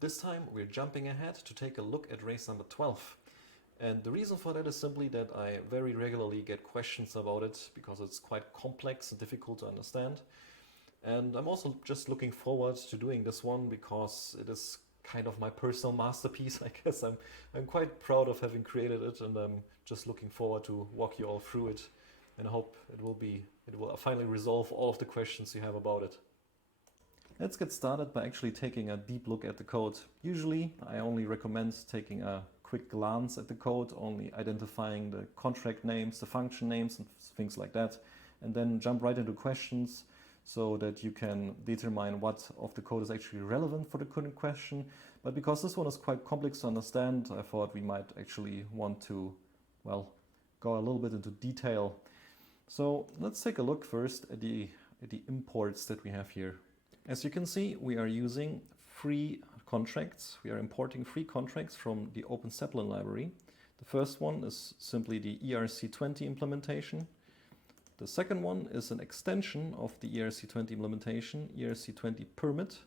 This time we're jumping ahead to take a look at race number 12. And the reason for that is simply that I very regularly get questions about it because it's quite complex and difficult to understand. And I'm also just looking forward to doing this one because it is kind of my personal masterpiece, I guess. I'm quite proud of having created it, and I'm just looking forward to walk you all through it, and I hope it will finally resolve all of the questions you have about it. Let's get started by actually taking a deep look at the code. Usually, I only recommend taking a quick glance at the code, only identifying the contract names, the function names, and things like that, and then jump right into questions so that you can determine what of the code is actually relevant for the current question. But because this one is quite complex to understand, I thought we might actually want to, well, go a little bit into detail. So let's take a look first at the imports that we have here. As you can see, we are using free contracts. We are importing free contracts from the Open Zeppelin library. The first one is simply the ERC20 implementation. The second one is an extension of the ERC20 implementation, ERC20 permit.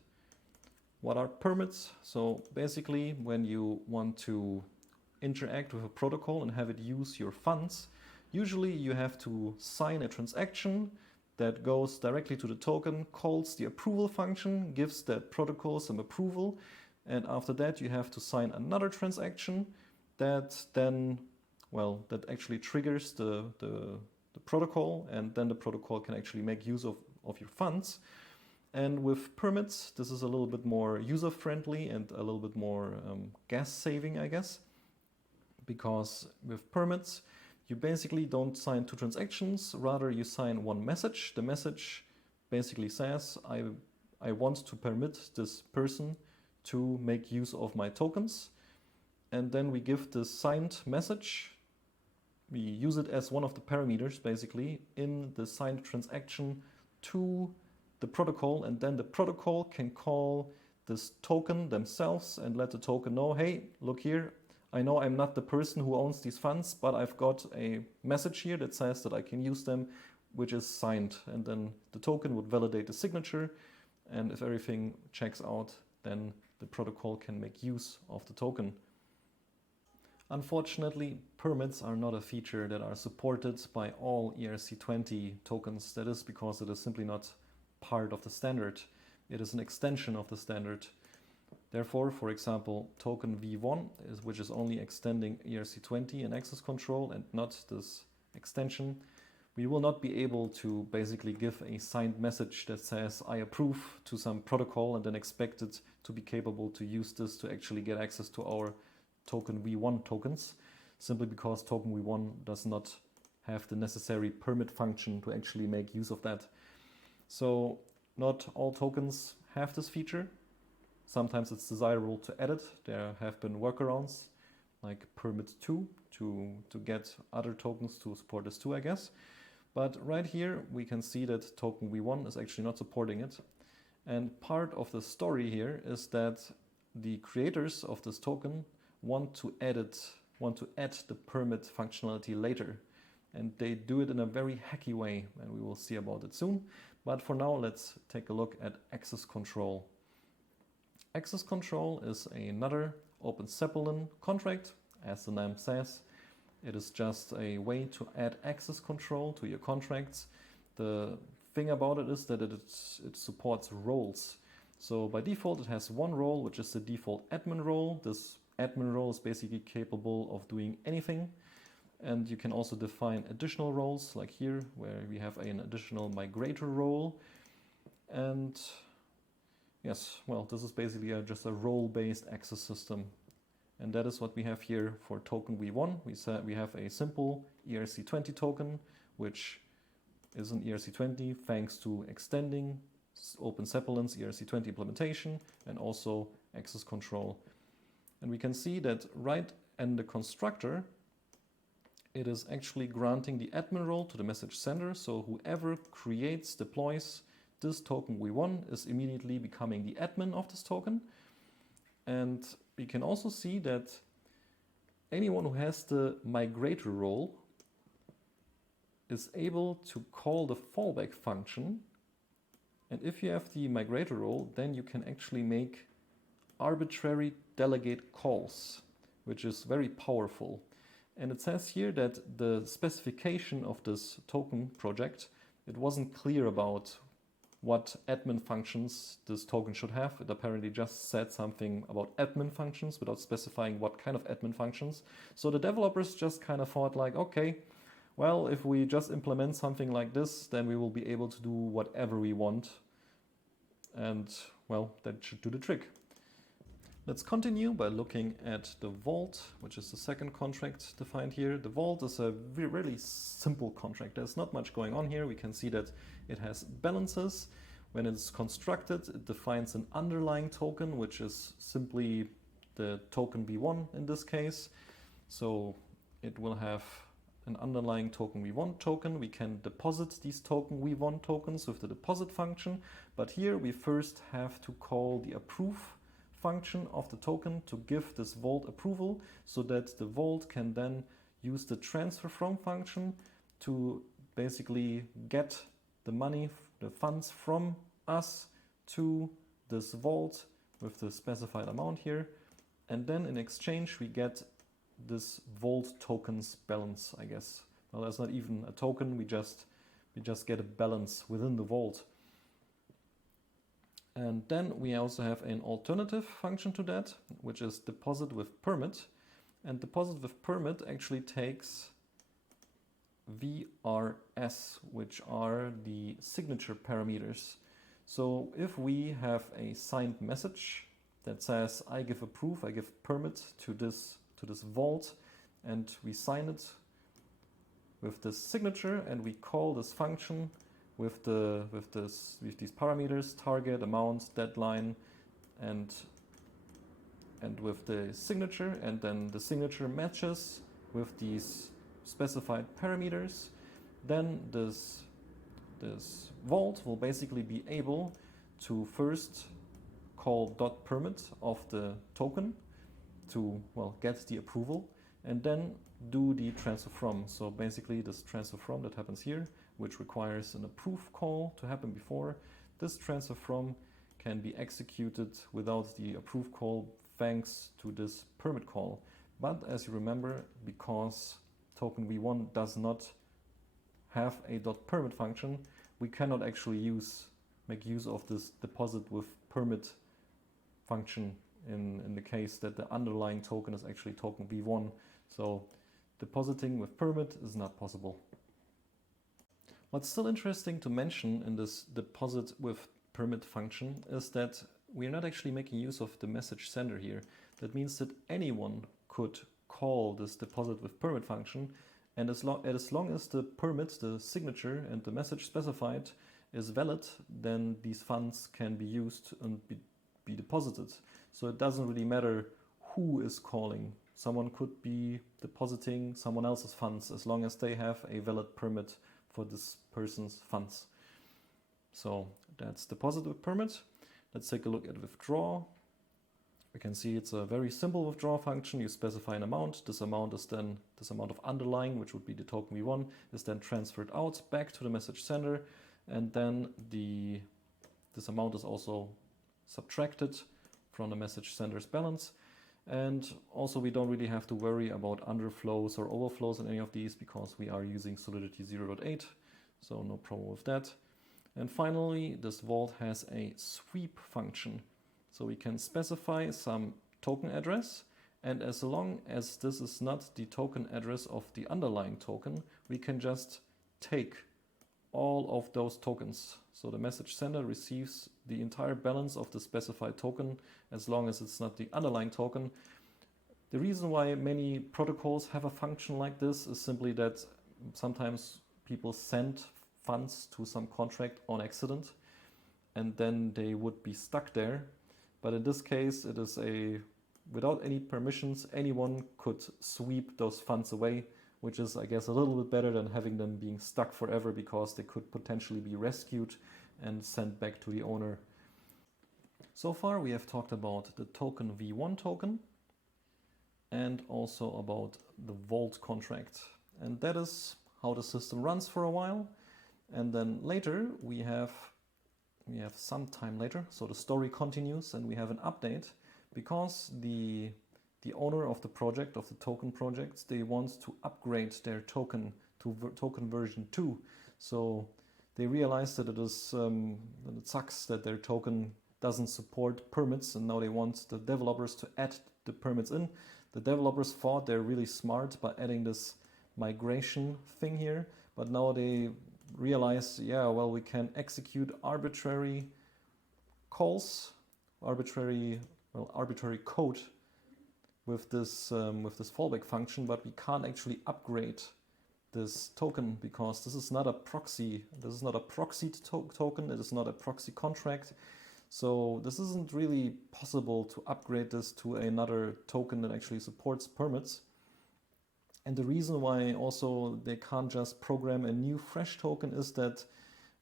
What are permits? So basically, when you want to interact with a protocol and have it use your funds, usually you have to sign a transaction that goes directly to the token, calls the approval function, gives that protocol some approval, and after that you have to sign another transaction that then, well, that actually triggers the protocol, and then the protocol can actually make use of your funds. And with permits, this is a little bit more user-friendly and a little bit more gas-saving, I guess, because with permits, you basically don't sign two transactions, rather you sign one message. The message basically says, I want to permit this person to make use of my tokens. And then we give the signed message, we use it as one of the parameters basically in the signed transaction to the protocol, and then the protocol can call this token themselves and let the token know, hey, look here, I know I'm not the person who owns these funds, but I've got a message here that says that I can use them, which is signed. And then the token would validate the signature. And if everything checks out, then the protocol can make use of the token. Unfortunately, permits are not a feature that are supported by all ERC20 tokens. That is because it is simply not part of the standard. It is an extension of the standard. Therefore, for example, token V1, which is only extending ERC20 and access control and not this extension, we will not be able to basically give a signed message that says I approve to some protocol and then expect it to be capable to use this to actually get access to our token V1 tokens, simply because token V1 does not have the necessary permit function to actually make use of that. So not all tokens have this feature. Sometimes it's desirable to add it. There have been workarounds like permit 2 to get other tokens to support this too, I guess. But right here we can see that token V1 is actually not supporting it. And part of the story here is that the creators of this token want to add the permit functionality later. And they do it in a very hacky way, and we will see about it soon. But for now, let's take a look at access control. Access control is another Open Zeppelin contract. As the name says, it is just a way to add access control to your contracts. The thing about it is that it supports roles. So by default, it has one role, which is the default admin role. This admin role is basically capable of doing anything. And you can also define additional roles, like here, where we have an additional migrator role. And yes, well, this is basically just a role-based access system. And that is what we have here for token V1. We have a simple ERC20 token, which is an ERC20 thanks to extending Open Zeppelin's ERC20 implementation and also access control. And we can see that right in the constructor, it is actually granting the admin role to the message sender. So whoever creates, deploys this token V1 is immediately becoming the admin of this token. And we can also see that anyone who has the migrator role is able to call the fallback function. And if you have the migrator role, then you can actually make arbitrary delegate calls, which is very powerful. And it says here that the specification of this token project, it wasn't clear about what admin functions this token should have. It apparently just said something about admin functions without specifying what kind of admin functions. So the developers just kind of thought like, okay, well, if we just implement something like this, then we will be able to do whatever we want. And well, that should do the trick. Let's continue by looking at the vault, which is the second contract defined here. The vault is a really simple contract. There's not much going on here. We can see that it has balances. When it's constructed, it defines an underlying token, which is simply the token V1 in this case. So it will have an underlying token V1 token. We can deposit these token V1 tokens with the deposit function, but here we first have to call the approve function of the token to give this vault approval, so that the vault can then use the transfer from function to basically get the money, the funds from us to this vault with the specified amount here, and then in exchange we get this vault tokens balance, I guess. Well, that's not even a token, we just get a balance within the vault. And then we also have an alternative function to that, which is deposit with permit. And deposit with permit actually takes VRS, which are the signature parameters. So if we have a signed message that says, I give approve, I give permit to this vault, and we sign it with this signature, and we call this function with these parameters, target, amount, deadline, and with the signature, and then the signature matches with these specified parameters, then this vault will basically be able to first call .permit of the token to, well, get the approval, and then do the transfer from. So basically this transfer from that happens here, which requires an approve call to happen before. This transfer from can be executed without the approve call thanks to this permit call. But as you remember, because token V1 does not have a .permit function, we cannot actually make use of this deposit with permit function in the case that the underlying token is actually token V1. So depositing with permit is not possible. What's still interesting to mention in this deposit with permit function is that we're not actually making use of the message sender here. That means that anyone could call this deposit with permit function, and as long as the permit, the signature, and the message specified is valid, then these funds can be used and be deposited. So it doesn't really matter who is calling. Someone could be depositing someone else's funds as long as they have a valid permit for this person's funds. So that's deposit with permit. Let's take a look at withdraw. We can see it's a very simple withdraw function. You specify an amount. This amount is then this amount of underlying, which would be the token V1, is then transferred out back to the message sender, and then this amount is also subtracted from the message sender's balance. And also we don't really have to worry about underflows or overflows in any of these because we are using Solidity 0.8, so no problem with that. And finally, this vault has a sweep function. So we can specify some token address, and as long as this is not the token address of the underlying token, we can just take all of those tokens. So the message sender receives the entire balance of the specified token as long as it's not the underlying token. The reason why many protocols have a function like this is simply that sometimes people send funds to some contract on accident and then they would be stuck there. But in this case, it is without any permissions, anyone could sweep those funds away, which is, I guess, a little bit better than having them being stuck forever because they could potentially be rescued and sent back to the owner. So far we have talked about the token V1 token and also about the vault contract. And that is how the system runs for a while. And then later we have some time later, so the story continues and we have an update. because the owner of the project, of the token projects, they want to upgrade their token to token version 2. So they realize that that it sucks that their token doesn't support permits, and now they want the developers to add the permits in. The developers thought they're really smart by adding this migration thing here, but now they realize, yeah, well, we can execute arbitrary calls, arbitrary code with this fallback function, but we can't actually upgrade this token because this is not a proxy. This is not a proxied token. It is not a proxy contract. So this isn't really possible to upgrade this to another token that actually supports permits. And the reason why also they can't just program a new fresh token is that,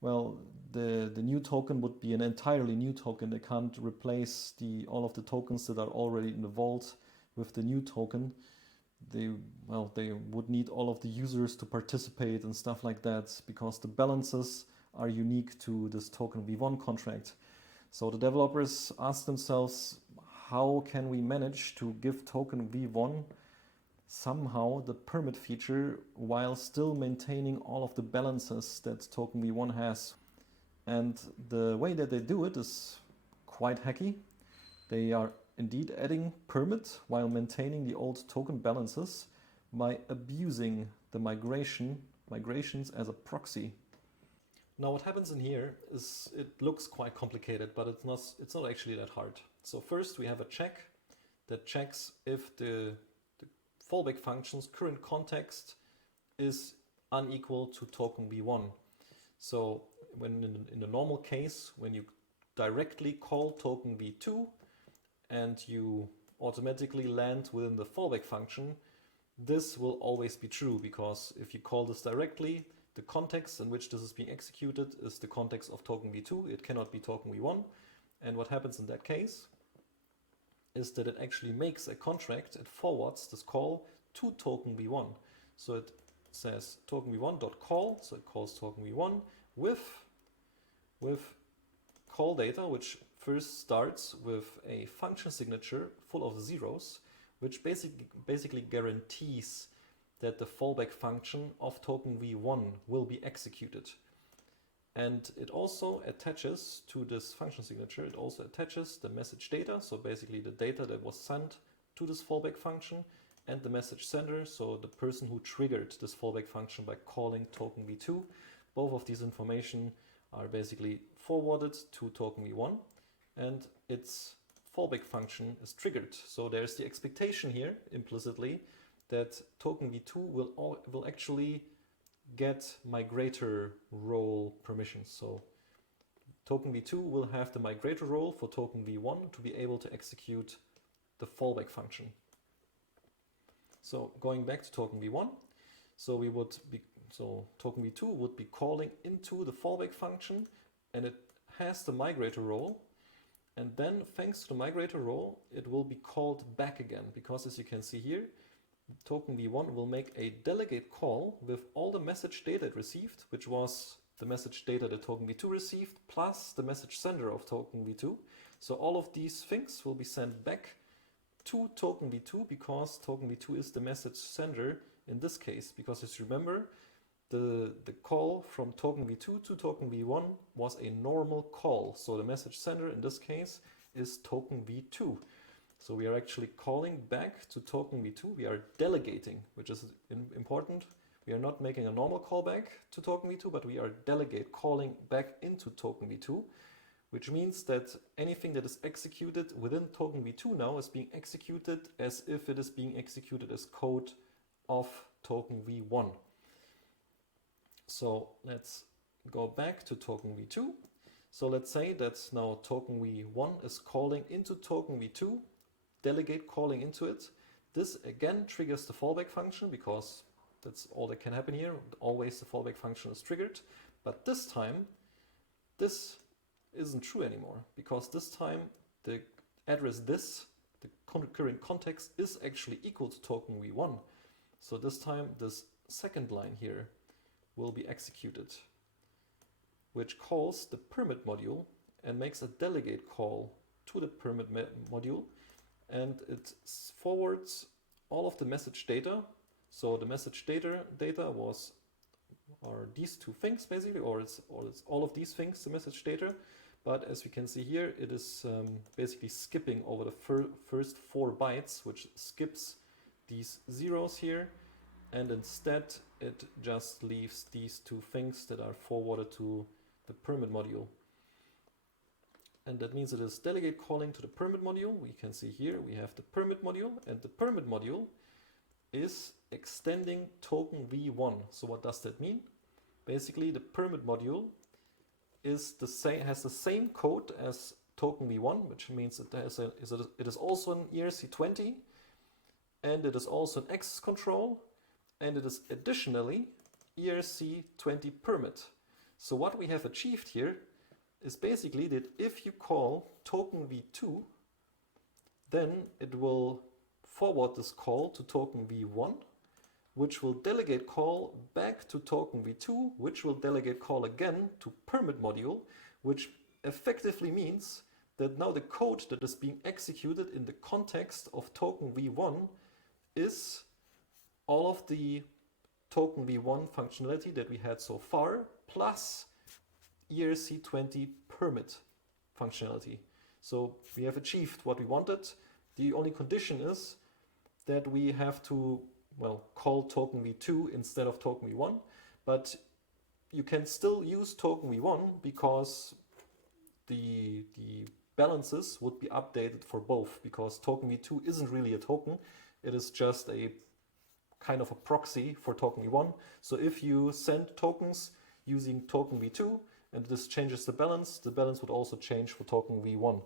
well, the new token would be an entirely new token. They can't replace all of the tokens that are already in the vault with the new token. They would need all of the users to participate and stuff like that because the balances are unique to this token v1 contract. So the developers ask themselves, how can we manage to give token v1 somehow the permit feature while still maintaining all of the balances that token v1 has? And the way that they do it is quite hacky. They are indeed adding permit while maintaining the old token balances by abusing the migrations as a proxy. Now what happens in here is it looks quite complicated, but it's not actually that hard. So first we have a check that checks if the fallback function's current context is unequal to token v1. So when in the normal case, when you directly call token v2 and you automatically land within the fallback function, this will always be true, because if you call this directly, the context in which this is being executed is the context of token v2. It cannot be token v1. And what happens in that case is that it actually makes a contract. It forwards this call to token v1. So it says token v1.call, so it calls token v1 with call data, which first starts with a function signature full of zeros, which basically guarantees that the fallback function of token v1 will be executed. And it also attaches to this function signature, it also attaches the message data, so basically the data that was sent to this fallback function, and the message sender, so the person who triggered this fallback function by calling token v2. Both of these information are basically forwarded to token v1, and its fallback function is triggered. So there's the expectation here implicitly that token v2 will actually get migrator role permissions. So token v2 will have the migrator role for token v1 to be able to execute the fallback function. So going back to token v1, so token v2 would be calling into the fallback function, and it has the migrator role. And then thanks to the migrator role, it will be called back again, because as you can see here, token v1 will make a delegate call with all the message data it received, which was the message data that token v2 received, plus the message sender of token v2. So all of these things will be sent back to token v2, because token v2 is the message sender in this case. Because as you remember, the call from token v2 to token v1 was a normal call. So the message sender in this case is token v2. So we are actually calling back to token v2. We are delegating, which is important. We are not making a normal callback to token v2, but we are calling back into token v2, which means that anything that is executed within token v2 now is being executed as if it is being executed as code of token v1. So let's go back to token v2. So let's say that now token v1 is calling into token v2, delegate calling into it. This again triggers the fallback function, because that's all that can happen here. Always the fallback function is triggered. But this time, this isn't true anymore, because this time the address the current context, is actually equal to token v1. So this time this second line here will be executed, which calls the permit module and makes a delegate call to the permit module. and it forwards all of the message data. So the message data are these two things basically, or it's all of these things, the message data. But as we can see here, it is basically skipping over the first 4 bytes, which skips these zeros here, and instead it just leaves these 2 things that are forwarded to the permit module. And that means it is delegate calling to the permit module. We can see here we have the permit module, and the permit module is extending token v1. So what does that mean? Basically, the permit module is has the same code as token v1, which means it is also an ERC20, and it is also an access control, and it is additionally ERC20 permit. So what we have achieved here is basically that if you call token v2, then it will forward this call to token v1, which will delegate call back to token v2, which will delegate call again to permit module, which effectively means that now the code that is being executed in the context of token v1 is all of the token v1 functionality that we had so far, plus ERC20 permit functionality. So we have achieved what we wanted. The only condition is that we have to, well, call token v2 instead of token v1, but you can still use token v1 because the balances would be updated for both, because token v2 isn't really a token, it is just a kind of a proxy for token v1. So if you send tokens using token v2 and this changes the balance would also change for token v1.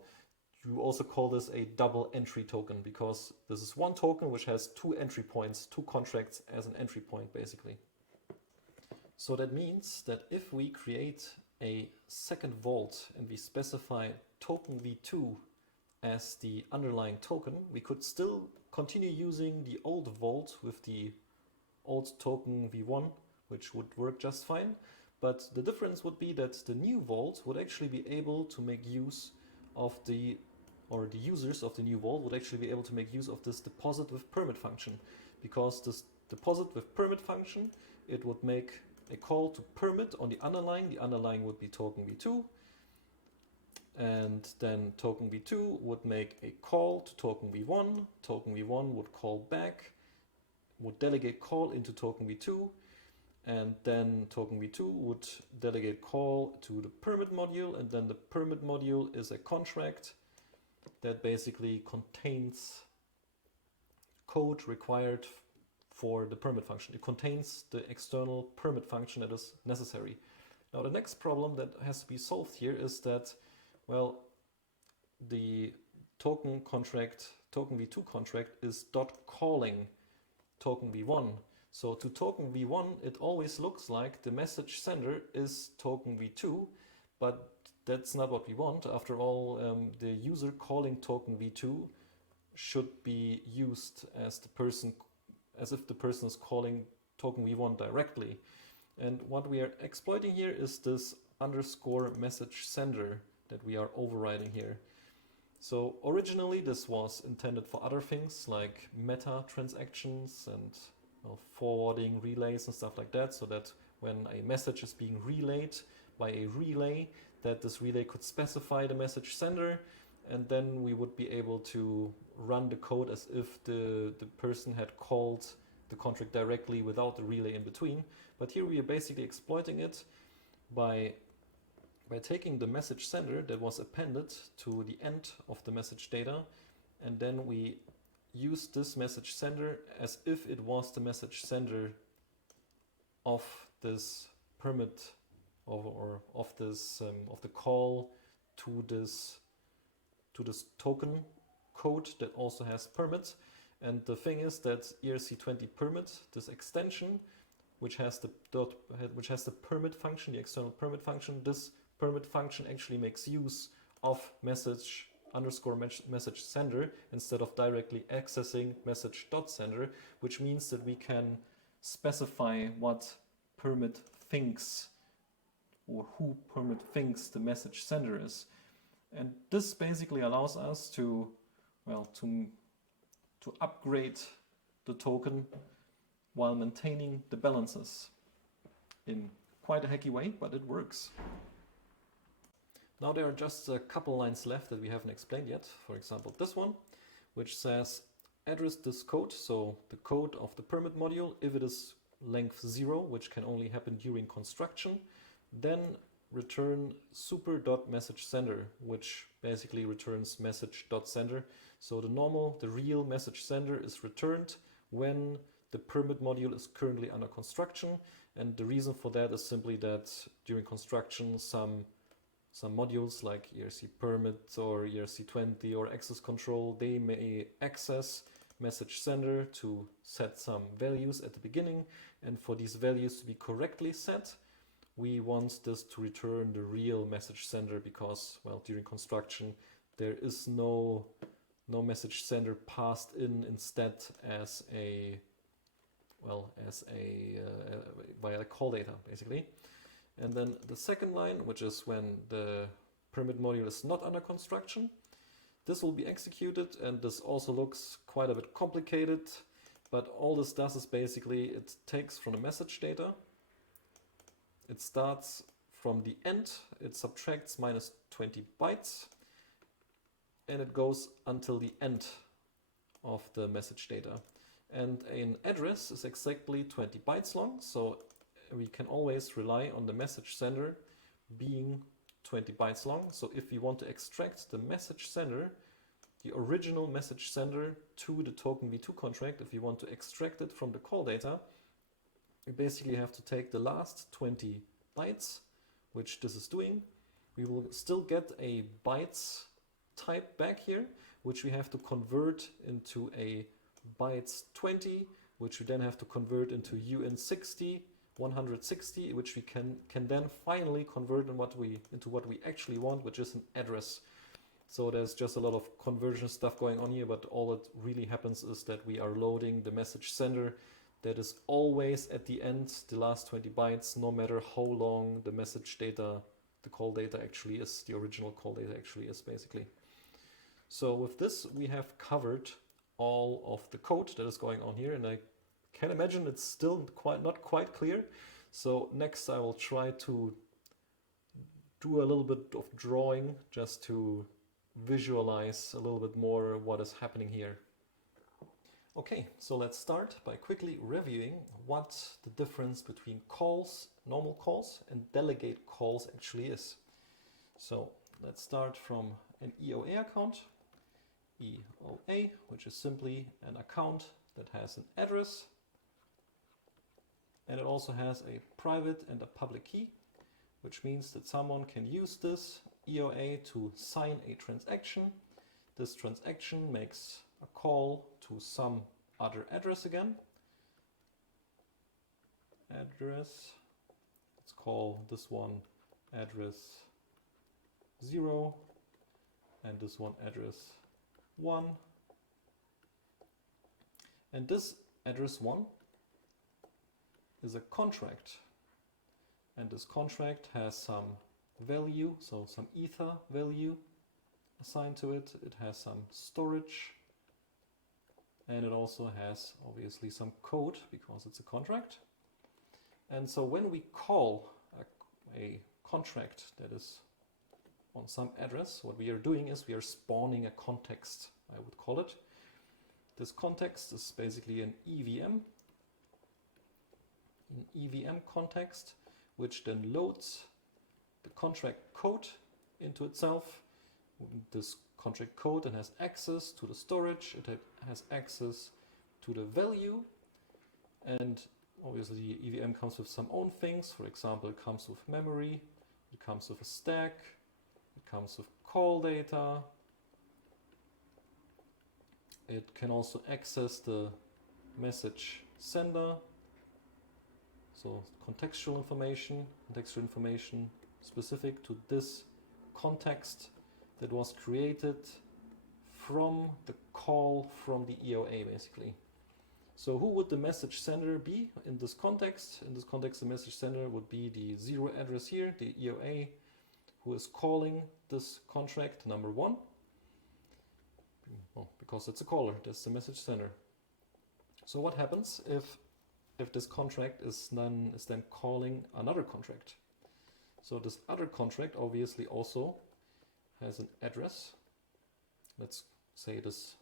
You also call this a double entry token, because this is one token which has 2 entry points, 2 contracts as an entry point basically. So that means that if we create a second vault and we specify token v2 as the underlying token, we could still continue using the old vault with the old token v1, which would work just fine. But the difference would be that the new vault would actually be able to make use of the users of the new vault would actually be able to make use of this deposit with permit function, because this deposit with permit function, it would make a call to permit on the underlying would be token v2, and then token v2 would make a call to token v1 would call back, would delegate call into token v2, and then token v2 would delegate call to the permit module, and then the permit module is a contract that basically contains code required for the permit function. It contains the external permit function that is necessary. Now the next problem that has to be solved here is that, well, the token v2 contract is dot calling token v1. So to token v1, it always looks like the message sender is token v2, but that's not what we want. After all, the user calling token v2 should be used as if the person is calling token v1 directly. And what we are exploiting here is this underscore message sender that we are overriding here. So originally this was intended for other things like meta transactions and forwarding relays and stuff like that, so that when a message is being relayed by a relay, that this relay could specify the message sender, and then we would be able to run the code as if the person had called the contract directly without the relay in between. But here we are basically exploiting it by taking the message sender that was appended to the end of the message data, and then we use this message sender as if it was the message sender of this permit or of the call to this token code that also has permit. And the thing is that ERC20 permit, this extension, which has the permit function, the external permit function, this permit function actually makes use of message sender instead of directly accessing message.sender, which means that we can specify what permit thinks, or who permit thinks the message sender is. And this basically allows us to well, to upgrade the token while maintaining the balances in quite a hacky way, but it works. Now there are just a couple lines left that we haven't explained yet. For example, this one, which says address this code, so the code of the permit module, if it is length 0, which can only happen during construction, then return super.messageSender, which basically returns message.sender. So the real message sender is returned when the permit module is currently under construction. And the reason for that is simply that during construction, some modules like ERC permit or ERC20 or access control, they may access message sender to set some values at the beginning. And for these values to be correctly set, we want this to return the real message sender because, well, during construction, there is no message sender passed in instead as via call data, basically. And then the second line, which is when the permit module is not under construction, this will be executed, and this also looks quite a bit complicated, but all this does is basically it takes from the message data, it starts from the end, it subtracts minus 20 bytes, and it goes until the end of the message data. And an address is exactly 20 bytes long, so we can always rely on the message sender being 20 bytes long. So if we want to extract the message sender, the original message sender to the token v2 contract, if we want to extract it from the call data, we basically have to take the last 20 bytes, which this is doing. We will still get a bytes type back here, which we have to convert into a bytes 20, which we then have to convert into UN60, 160, which we can then finally convert into what we actually want, which is an address. So there's just a lot of conversion stuff going on here, but all that really happens is that we are loading the message sender that is always at the end, the last 20 bytes, no matter how long the message data, the call data actually is, the original call data actually is, basically. So with this, we have covered all of the code that is going on here, and I can imagine it's still not quite clear. So next I will try to do a little bit of drawing just to visualize a little bit more what is happening here. Okay, so let's start by quickly reviewing what the difference between calls, normal calls, and delegate calls actually is. So let's start from an EOA account. EOA, which is simply an account that has an address, and it also has a private and a public key, which means that someone can use this EOA to sign a transaction. This transaction makes a call to some other address again. Address, let's call this one address 0 and this one address 1. And this address 1 is a contract, and this contract has some value, so some ether value assigned to it. It has some storage, and it also has obviously some code because it's a contract. And so when we call a contract that is on some address, what we are doing is we are spawning a context, I would call it. This context is basically an EVM context, which then loads the contract code into itself. This contract code then has access to the storage, it has access to the value, and obviously the EVM comes with some own things. For example, it comes with memory, it comes with a stack, it comes with call data. It can also access the message sender, so contextual information specific to this context that was created from the call from the EOA, basically. So who would the message sender be in this context? In this context, the message sender would be the 0 address here, the EOA, who is calling this contract number 1. Well, because it's a caller, that's the message sender. So what happens if this contract is then calling another contract? So this other contract obviously also has an address. Let's say this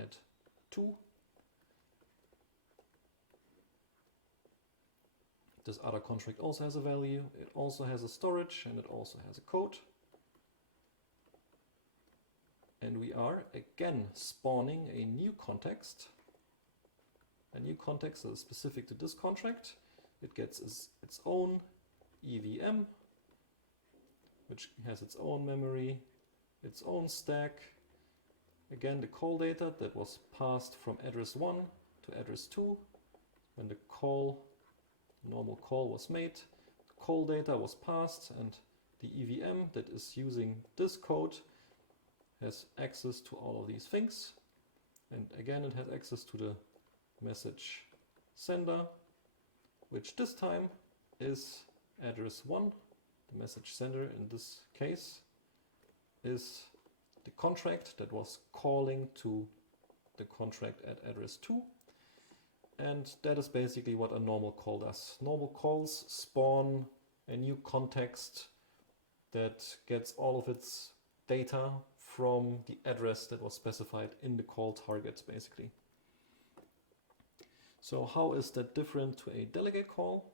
at 2. This other contract also has a value, it also has a storage, and it also has a code. And we are again spawning a new context that is specific to this contract. It gets its own EVM, which has its own memory, its own stack. Again, the call data that was passed from address 1 to address 2 when the normal call was made. The call data was passed, and the EVM that is using this code has access to all of these things. And again, it has access to the message sender, which this time is address 1. The message sender in this case is the contract that was calling to the contract at address 2. And that is basically what a normal call does. Normal calls spawn a new context that gets all of its data from the address that was specified in the call target, basically. So how is that different to a delegate call?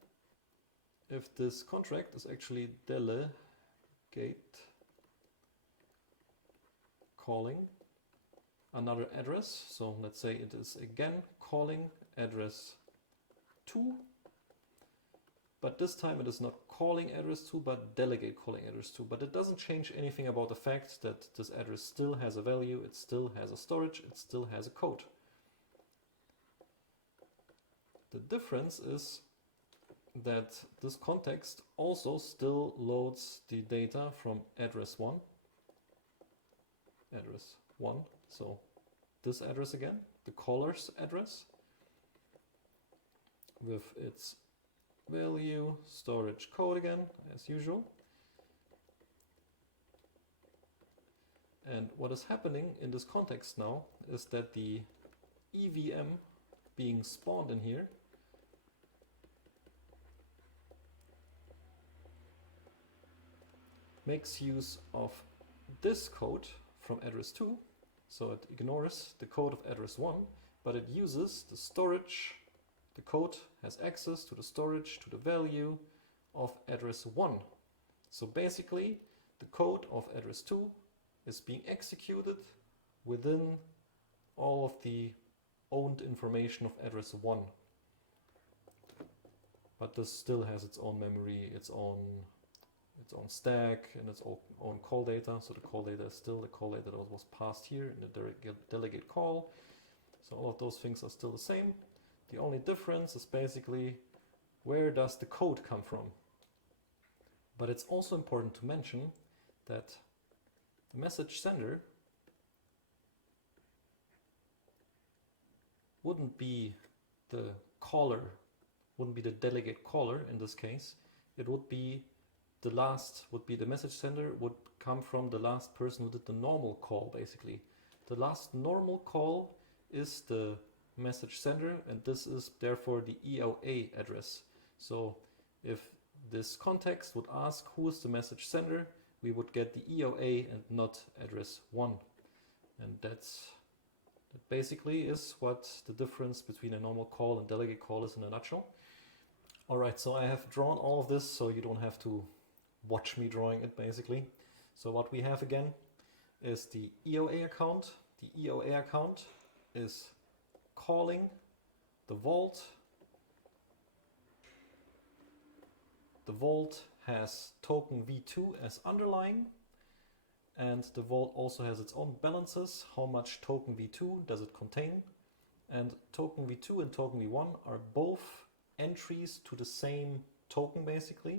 If this contract is actually delegate calling another address, so let's say it is again calling address 2, but this time it is not calling address 2 but delegate calling address 2, but it doesn't change anything about the fact that this address still has a value, it still has a storage, it still has a code. The difference is that this context also still loads the data from address 1, so this address again, the caller's address, with its value, storage, code again, as usual. And what is happening in this context now is that the EVM being spawned in here makes use of this code from address 2, so it ignores the code of address 1, but it uses the storage. The code has access to the storage, to the value of address 1. So basically, the code of address 2 is being executed within all of the owned information of address 1. But this still has its own memory, its own stack, and its own call data. So the call data is still the call data that was passed here in the delegate call. So all of those things are still the same. The only difference is basically where does the code come from. But it's also important to mention that the message sender wouldn't be the caller, wouldn't be the delegate caller in this case. It would be the message sender would come from the last person who did the normal call, basically. The last normal call is the message sender, and this is therefore the EOA address. So if this context would ask who is the message sender, we would get the EOA and not address 1. And that basically is what the difference between a normal call and delegate call is in a nutshell. Alright, so I have drawn all of this so you don't have to watch me drawing it, basically. So what we have again is the EOA account. The EOA account is calling the vault. The vault has token v2 as underlying, and the vault also has its own balances. How much token v2 does it contain? And token v2 and token v1 are both entries to the same token, basically,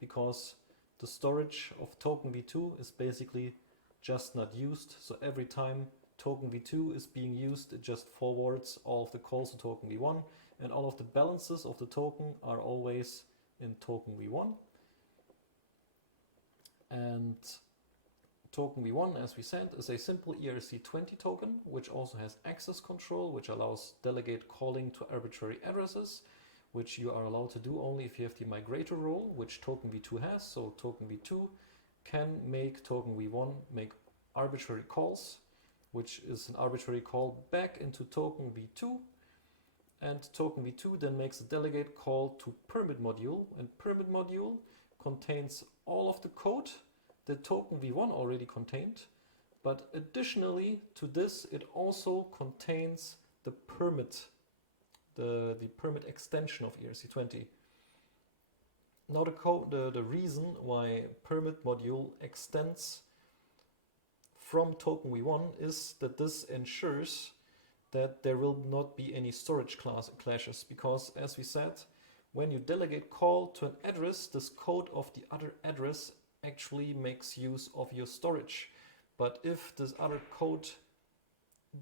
because the storage of token v2 is basically just not used. So every time token v2 is being used, it just forwards all of the calls to token v1, and all of the balances of the token are always in token v1. And token v1, as we said, is a simple ERC20 token, which also has access control, which allows delegate calling to arbitrary addresses, which you are allowed to do only if you have the migrator role, which token v2 has. So token v2 can make token v1 make arbitrary calls, which is an arbitrary call back into token v2. And token v2 then makes a delegate call to permit module, and permit module contains all of the code that token v1 already contained, but additionally to this it also contains the permit, the permit extension of ERC20. Now the reason why permit module extends from token v1 is that this ensures that there will not be any storage clashes, because as we said, when you delegate call to an address, this code of the other address actually makes use of your storage. But if this other code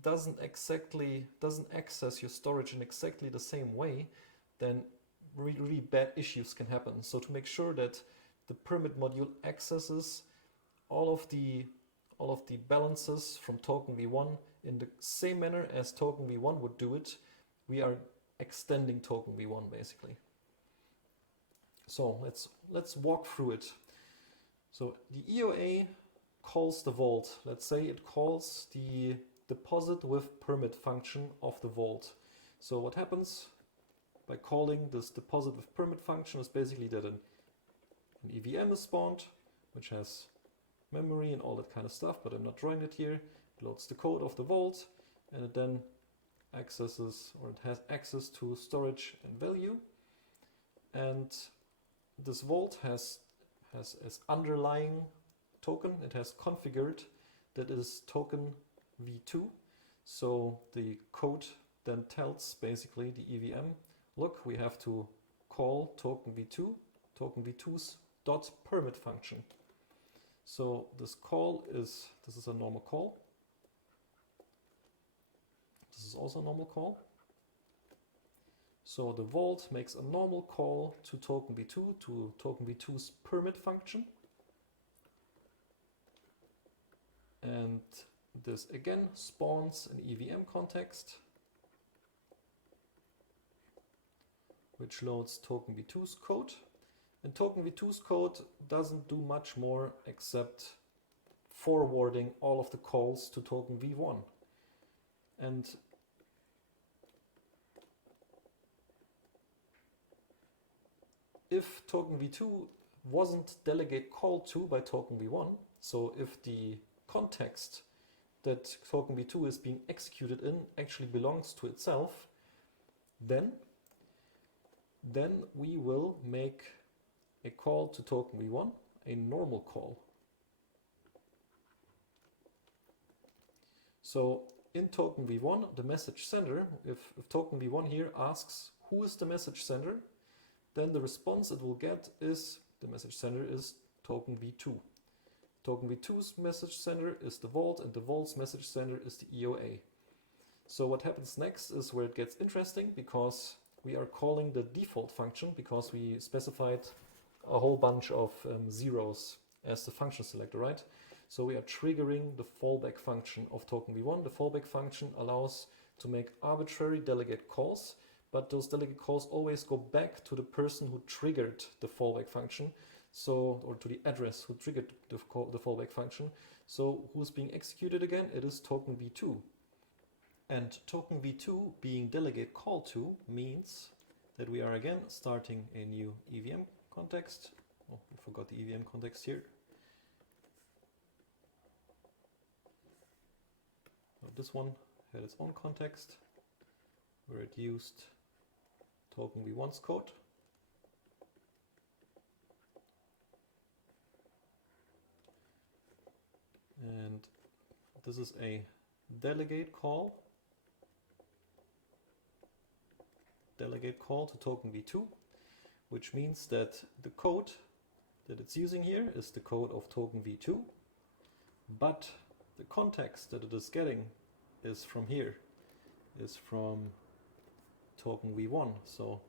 doesn't access your storage in exactly the same way, then really bad issues can happen. So to make sure that the permit module accesses all of the balances from token v1 in the same manner as token v1 would do it, we are extending token v1 basically. So let's walk through it. So the EOA calls the vault. Let's say it calls the deposit with permit function of the vault. So what happens by calling this deposit with permit function is basically that an EVM is spawned, which has memory and all that kind of stuff, but I'm not drawing it here. It loads the code of the vault, and it then accesses, or it has access to storage and value. And this vault has as underlying token, it has configured that it is token v2. So the code then tells basically the EVM, look, we have to call token v2's dot permit function. So this is a normal call. This is also a normal call. So the vault makes a normal call to token v2, to token v2's permit function. And this again spawns an EVM context, which loads token v2's code. And token v2's code doesn't do much more except forwarding all of the calls to token v1. And if token v2 wasn't delegate called to by token v1, so if the context that token v2 is being executed in actually belongs to itself, then we will make a call to token v1, a normal call. So in token v1, the message sender, if token v1 here asks who is the message sender, then the response it will get is the message sender is token v2. Token v2's message sender is the vault, and the vault's message sender is the EOA. So what happens next is where it gets interesting, because we are calling the default function, because we specified a whole bunch of zeros as the function selector, right? So we are triggering the fallback function of token v1. The fallback function allows to make arbitrary delegate calls, but those delegate calls always go back to the person who triggered the fallback function, so, or to the address who triggered the fallback function. So who's being executed again? It is token v2. And token v2 being delegate call to means that we are again starting a new EVM context. Oh, I forgot the EVM context here. This one had its own context where it used token v1's code. And this is a delegate call to token v2, which means that the code that it's using here is the code of token v2, but the context that it is getting is from here, is from token v1. So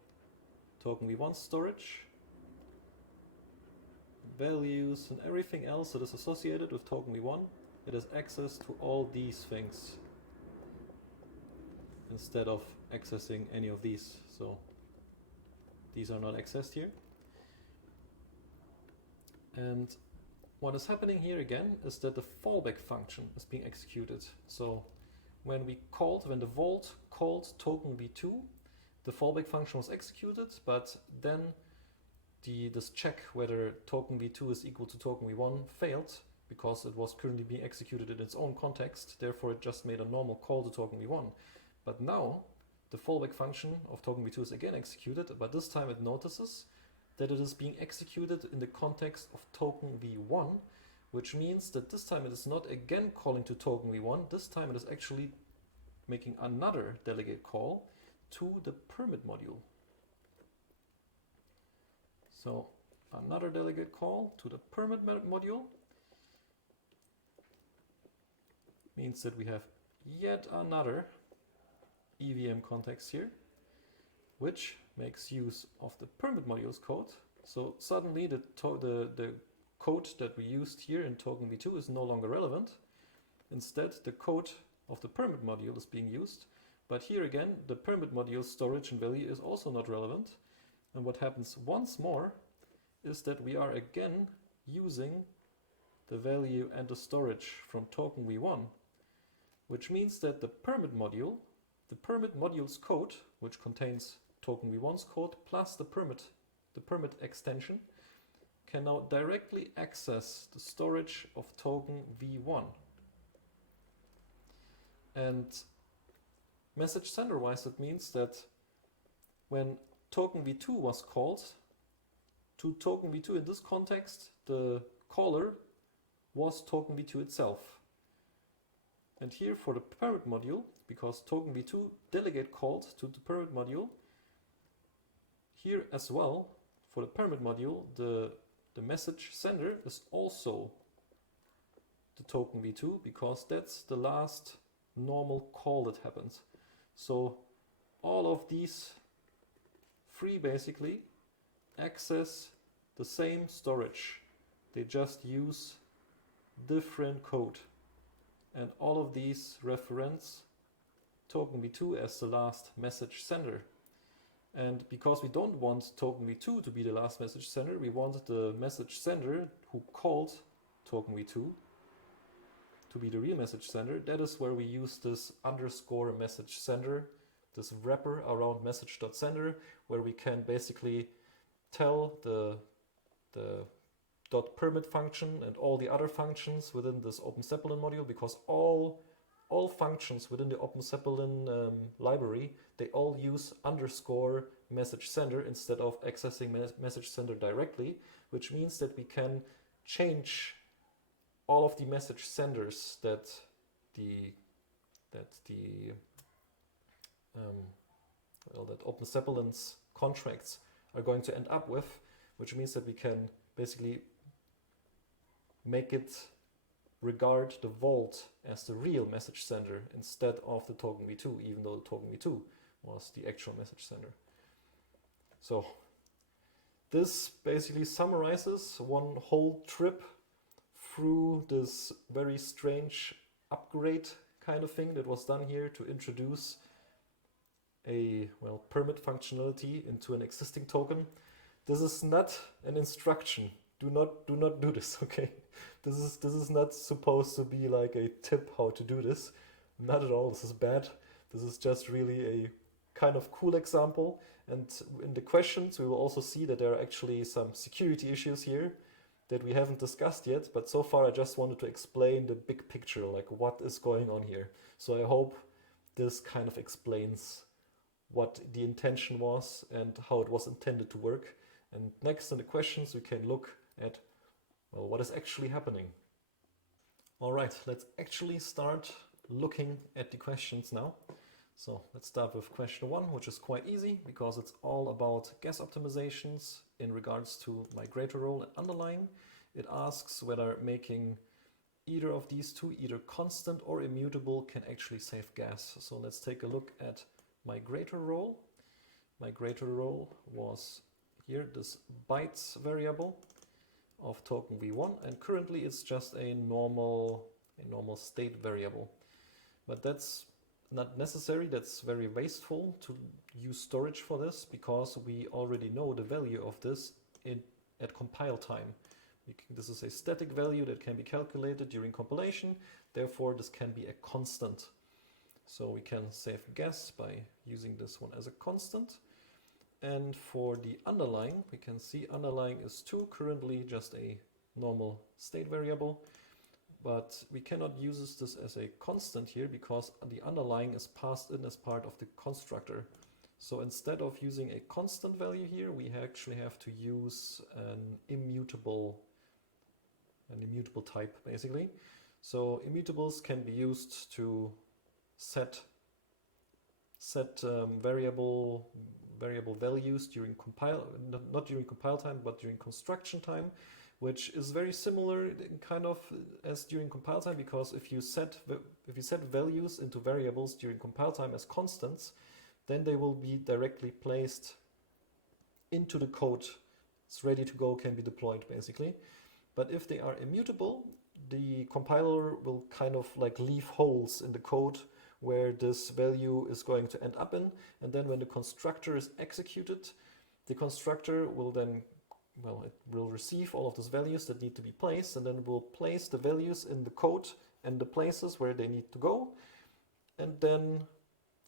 token v1 storage, values, and everything else that is associated with token v1, it has access to all these things instead of accessing any of these. So these are not accessed here. And what is happening here again is that the fallback function is being executed. So when the vault called token v2, the fallback function was executed, but then this check whether token v2 is equal to token v1 failed because it was currently being executed in its own context. Therefore, it just made a normal call to token v1. But now the fallback function of token v2 is again executed, but this time it notices that it is being executed in the context of token v1, which means that this time it is not again calling to token v1. This time it is actually making another delegate call to the permit module. So another delegate call to the permit module means that we have yet another EVM context here, which makes use of the permit module's code. So suddenly the code that we used here in token v2 is no longer relevant. Instead, the code of the permit module is being used. But here again, the permit module storage and value is also not relevant. And what happens once more is that we are again using the value and the storage from token v1, which means that the permit module's code, which contains token v1's code plus the permit extension, can now directly access the storage of token v1. And message sender wise, it means that when token v2 was called, to token v2 in this context, the caller was token v2 itself. And here for the permit module, because token v2 delegate called to the permit module, here as well, for the permit module, the message sender is also the token v2, because that's the last normal call that happens. So all of these three basically access the same storage. They just use different code. And all of these reference token v2 as the last message sender. And because we don't want token v2 to be the last message sender, we want the message sender who called token v2 to be the real message sender. That is where we use this underscore message sender, this wrapper around message.sender, where we can basically tell the .permit function and all the other functions within this OpenZeppelin module, because all functions within the OpenZeppelin library, they all use underscore message sender instead of accessing message sender directly, which means that we can change all of the message senders that OpenZeppelin's contracts are going to end up with, which means that we can basically make it regard the vault as the real message sender instead of the token v2, even though the token v2 was the actual message sender. So this basically summarizes one whole trip through this very strange upgrade kind of thing that was done here to introduce a permit functionality into an existing token. This is not an instruction. Do not do this, okay? This is not supposed to be like a tip how to do this. Not at all. This is bad. This is just really a kind of cool example. And in the questions, we will also see that there are actually some security issues here that we haven't discussed yet. But so far, I just wanted to explain the big picture, like what is going on here. So I hope this kind of explains what the intention was and how it was intended to work. And next in the questions, we can look at, well, what is actually happening. All right, let's actually start looking at the questions now. So let's start with question 1, which is quite easy because it's all about guess optimizations in regards to migrator role and underlying. It asks whether making either of these two, either constant or immutable, can actually save gas. So let's take a look at migrator role. Migrator role was here, this bytes variable. of token v1, and currently it's just a normal state variable. But that's not necessary, that's very wasteful to use storage for this, because we already know the value of this at compile time. This is a static value that can be calculated during compilation, therefore this can be a constant. So we can save guess by using this one as a constant. And for the underlying, we can see underlying is 2, currently just a normal state variable. But we cannot use this as a constant here because the underlying is passed in as part of the constructor. So instead of using a constant value here, we actually have to use an immutable type, basically. So immutables can be used to set variable values during not during compile time, but during construction time, which is very similar kind of as during compile time, because if you set values into variables during compile time as constants, then they will be directly placed into the code. It's ready to go, can be deployed basically. But if they are immutable, the compiler will kind of like leave holes in the code where this value is going to end up in, and then when the constructor is executed, the constructor will then, well, it will receive all of those values that need to be placed, and then will place the values in the code and the places where they need to go, and then,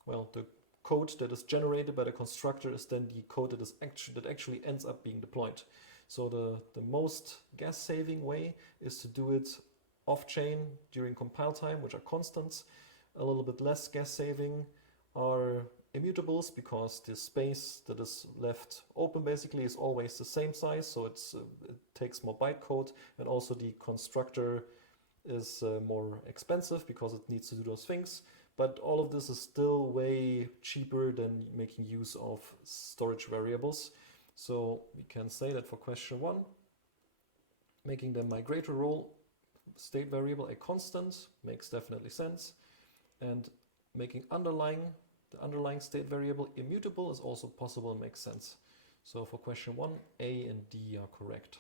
well, the code that is generated by the constructor is then the code that actually ends up being deployed. So the most gas saving way is to do it off-chain during compile time, which are constants. A little bit less gas saving are immutables, because the space that is left open basically is always the same size, so it takes more bytecode, and also the constructor is more expensive because it needs to do those things. But all of this is still way cheaper than making use of storage variables. So we can say that for question 1, making the migrator role state variable a constant makes definitely sense, and making the underlying state variable immutable is also possible and makes sense. So for question 1, A and D are correct.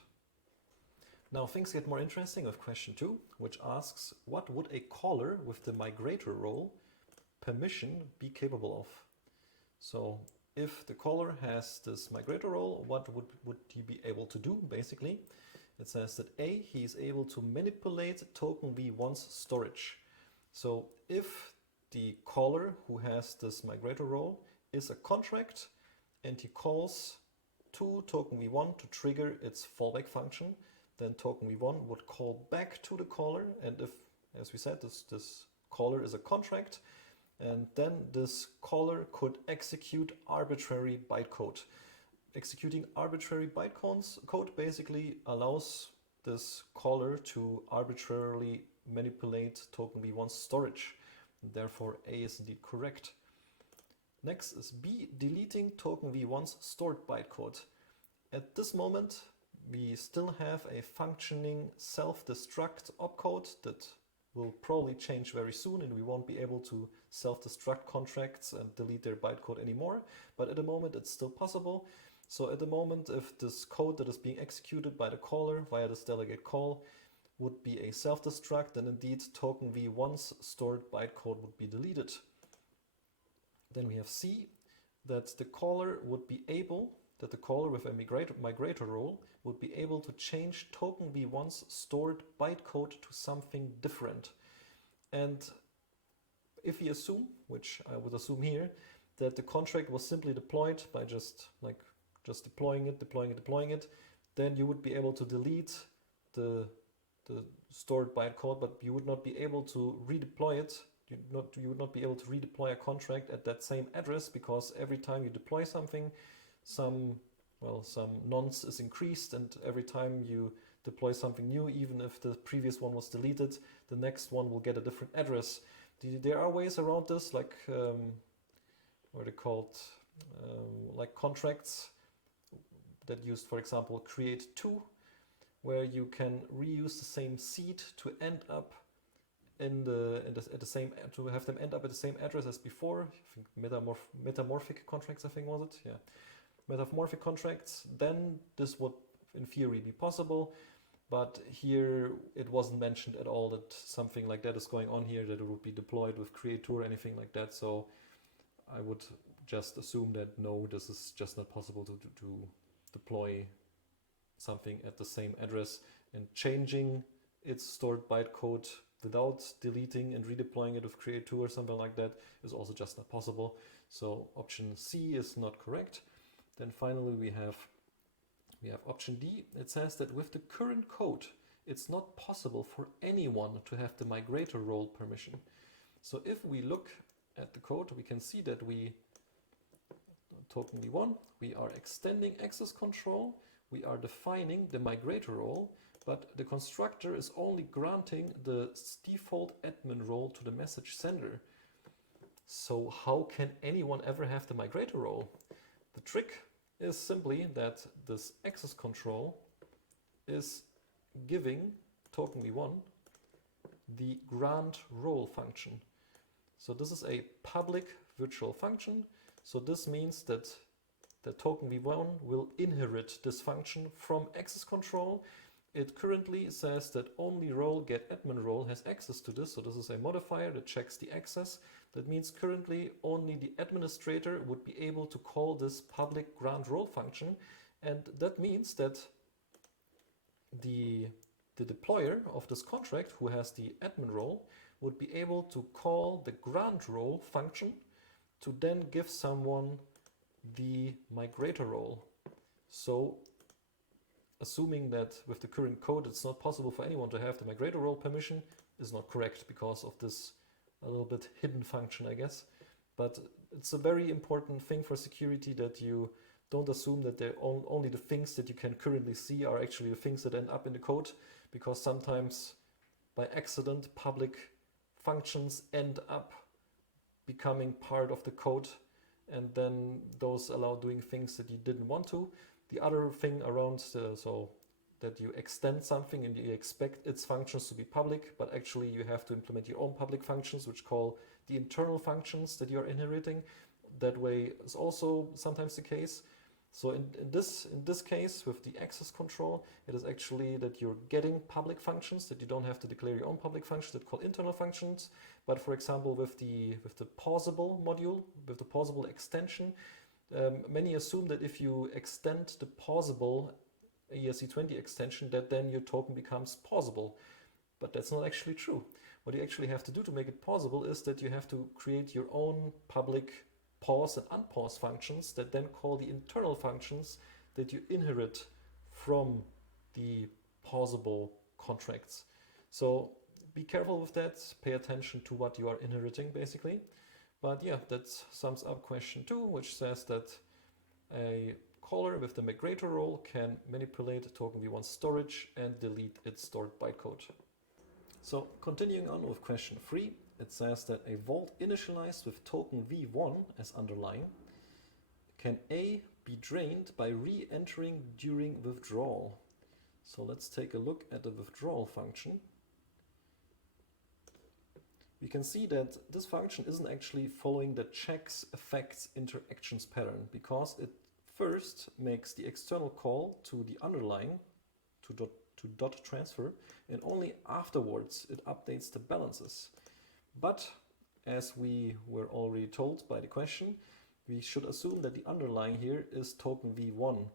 Now things get more interesting with question 2, which asks, what would a caller with the migrator role permission be capable of? So if the caller has this migrator role, what would he be able to do, basically? It says that A, he is able to manipulate token v1's storage. So if the caller who has this migrator role is a contract and he calls to token v1 to trigger its fallback function, then token v1 would call back to the caller, and if, as we said, this caller is a contract, and then this caller could execute arbitrary bytecode. Executing arbitrary bytecode basically allows this caller to arbitrarily manipulate token v1's storage. Therefore, A is indeed correct. Next is B, deleting token v1's stored bytecode. At this moment, we still have a functioning self-destruct opcode that will probably change very soon, and we won't be able to self-destruct contracts and delete their bytecode anymore. But at the moment, it's still possible. So at the moment, if this code that is being executed by the caller via this delegate call would be a self-destruct, then indeed token v1's stored bytecode would be deleted. Then we have C, that the caller with a migrator role would be able to change token v1's stored bytecode to something different. And if we assume, which I would assume here, that the contract was simply deployed by just deploying it, then you would be able to delete the stored bytecode, but you would not be able to redeploy it. You would not be able to redeploy a contract at that same address, because every time you deploy something, some nonce is increased, and every time you deploy something new, even if the previous one was deleted, the next one will get a different address. There are ways around this, like what are they called, like contracts that used, for example, create2, where you can reuse the same seed to end up to have them end up at the same address as before. I think metamorphic contracts, I think, was it? Yeah. Metamorphic contracts, then this would in theory be possible. but here it wasn't mentioned at all that something like that is going on here, that it would be deployed with Creator or anything like that. So I would just assume that no, this is just not possible to deploy something at the same address, and changing its stored bytecode without deleting and redeploying it with Create2 or something like that is also just not possible. So option C is not correct. Then finally we have option D. It says that with the current code, it's not possible for anyone to have the migrator role permission. So if we look at the code, we can see that we, token v1, we are extending access control, we are defining the migrator role, but the constructor is only granting the default admin role to the message sender. So how can anyone ever have the migrator role? The trick is simply that this access control is giving token v1 the grant role function. So this is a public virtual function. So this means that the token v1 will inherit this function from access control. It currently says that only role get admin role has access to this. So this is a modifier that checks the access. That means currently only the administrator would be able to call this public grant role function. And that means that the deployer of this contract, who has the admin role, would be able to call the grant role function to then give someone the migrator role. So assuming that with the current code it's not possible for anyone to have the migrator role permission is not correct because of this a little bit hidden function, I guess. But it's a very important thing for security that you don't assume that only the things that you can currently see are actually the things that end up in the code, because sometimes by accident public functions end up becoming part of the code, and then those allow doing things that you didn't want to. The other thing around so that you extend something and you expect its functions to be public, but actually you have to implement your own public functions, which call the internal functions that you're inheriting. That way is also sometimes the case. So in this case, with the access control, it is actually that you're getting public functions, that you don't have to declare your own public functions that call internal functions. But for example, with the pausable module, with the pausable extension, many assume that if you extend the pausable ERC20 extension, that then your token becomes pausable. But that's not actually true. What you actually have to do to make it pausable is that you have to create your own public pause and unpause functions that then call the internal functions that you inherit from the pausable contracts. So be careful with that, pay attention to what you are inheriting basically. But yeah, that sums up question 2, which says that a caller with the migrator role can manipulate token v1 storage and delete its stored bytecode. So continuing on with question 3, it says that a vault initialized with token v1 as underlying can A, be drained by re-entering during withdrawal. So let's take a look at the withdrawal function. We can see that this function isn't actually following the checks effects interactions pattern, because it first makes the external call to the underlying to dot transfer, and only afterwards it updates the balances. But as we were already told by the question, we should assume that the underlying here is token v1,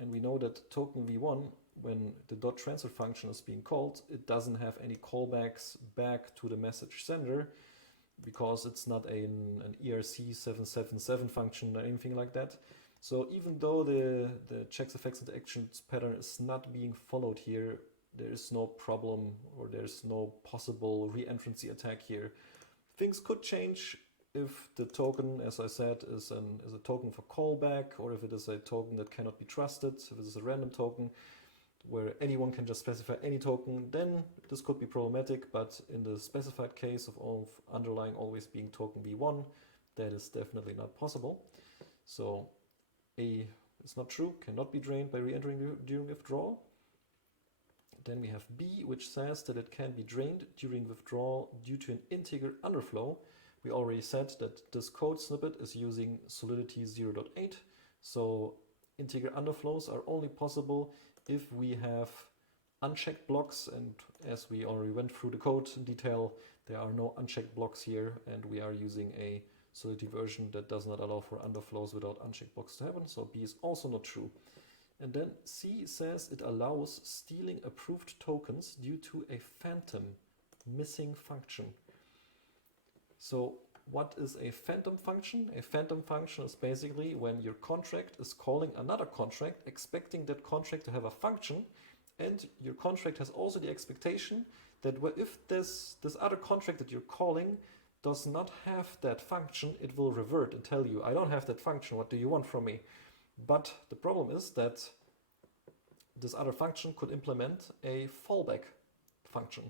and we know that token v1, when the dot transfer function is being called, it doesn't have any callbacks back to the message sender, because it's not an ERC777 function or anything like that. So even though the checks effects interactions pattern is not being followed here, there is no problem, or there's no possible re-entrancy attack here. Things could change if the token, as I said, is a token for callback, or if it is a token that cannot be trusted, if it is a random token where anyone can just specify any token, then this could be problematic. But in the specified case of underlying always being token v1, that is definitely not possible. So A is not true, cannot be drained by re-entering during withdrawal. Then we have B, which says that it can be drained during withdrawal due to an integer underflow. We already said that this code snippet is using Solidity 0.8. So integer underflows are only possible if we have unchecked blocks, and as we already went through the code in detail, there are no unchecked blocks here, and we are using a Solidity version that does not allow for underflows without unchecked blocks to happen, so B is also not true. And then C says it allows stealing approved tokens due to a phantom missing function. So what is a phantom function? A phantom function is basically when your contract is calling another contract, expecting that contract to have a function, and your contract has also the expectation that if this other contract that you're calling does not have that function, it will revert and tell you, I don't have that function, what do you want from me? But the problem is that this other function could implement a fallback function.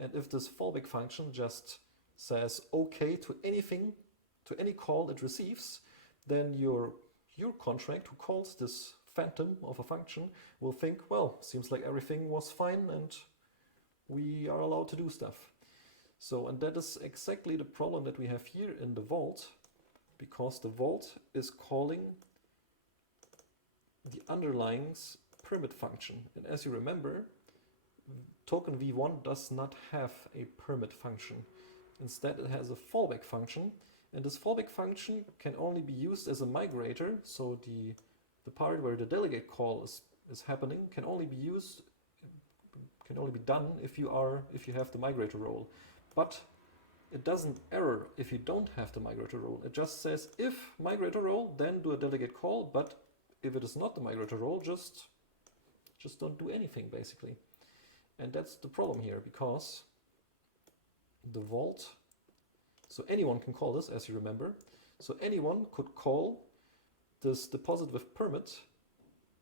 And if this fallback function just says okay to anything, to any call it receives, then your contract who calls this phantom of a function will think, well, seems like everything was fine and we are allowed to do stuff. So, and that is exactly the problem that we have here in the vault, because the vault is calling the underlying permit function. And as you remember, token v1 does not have a permit function. Instead, it has a fallback function, and this fallback function can only be used as a migrator. So the part where the delegate call is happening can only be used, can only be done if you have the migrator role. But it doesn't error if you don't have the migrator role. It just says if migrator role, then do a delegate call. But if it is not the migrator role, just don't do anything basically. And that's the problem here, because the vault, so anyone can call this, as you remember. So anyone could call this deposit with permit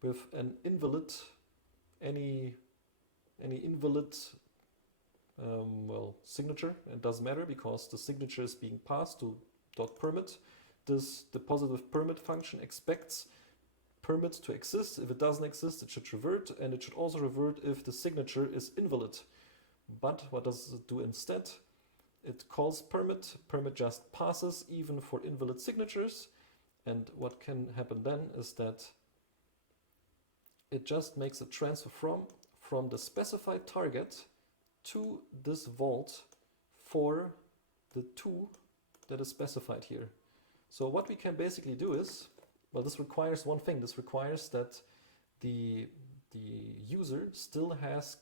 with an invalid, any invalid signature. It doesn't matter because the signature is being passed to .permit. This deposit with permit function expects permit to exist. If it doesn't exist, it should revert, and it should also revert if the signature is invalid. But what does it do instead? It calls permit, permit just passes even for invalid signatures, and what can happen then is that it just makes a transfer from the specified target to this vault for the 2 that is specified here. So what we can basically do is, well, this requires one thing. This requires that the user still has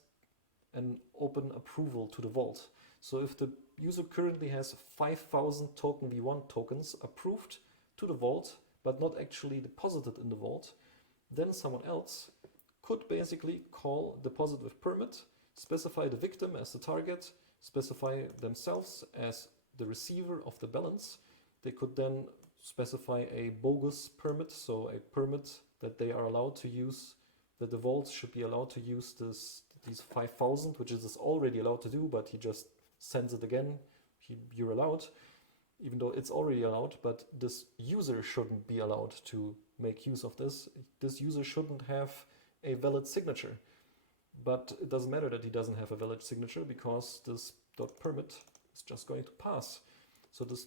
an open approval to the vault. So if the user currently has 5,000 token v1 tokens approved to the vault, but not actually deposited in the vault, then someone else could basically call deposit with permit, specify the victim as the target, specify themselves as the receiver of the balance. They could then specify a bogus permit, so a permit that they are allowed to use, that the vault should be allowed to use these 5,000, which is already allowed to do, but he just sends it again. You're allowed, even though it's already allowed, but this user shouldn't be allowed to make use of this. This user shouldn't have a valid signature. But it doesn't matter that he doesn't have a valid signature, because this .permit is just going to pass. So this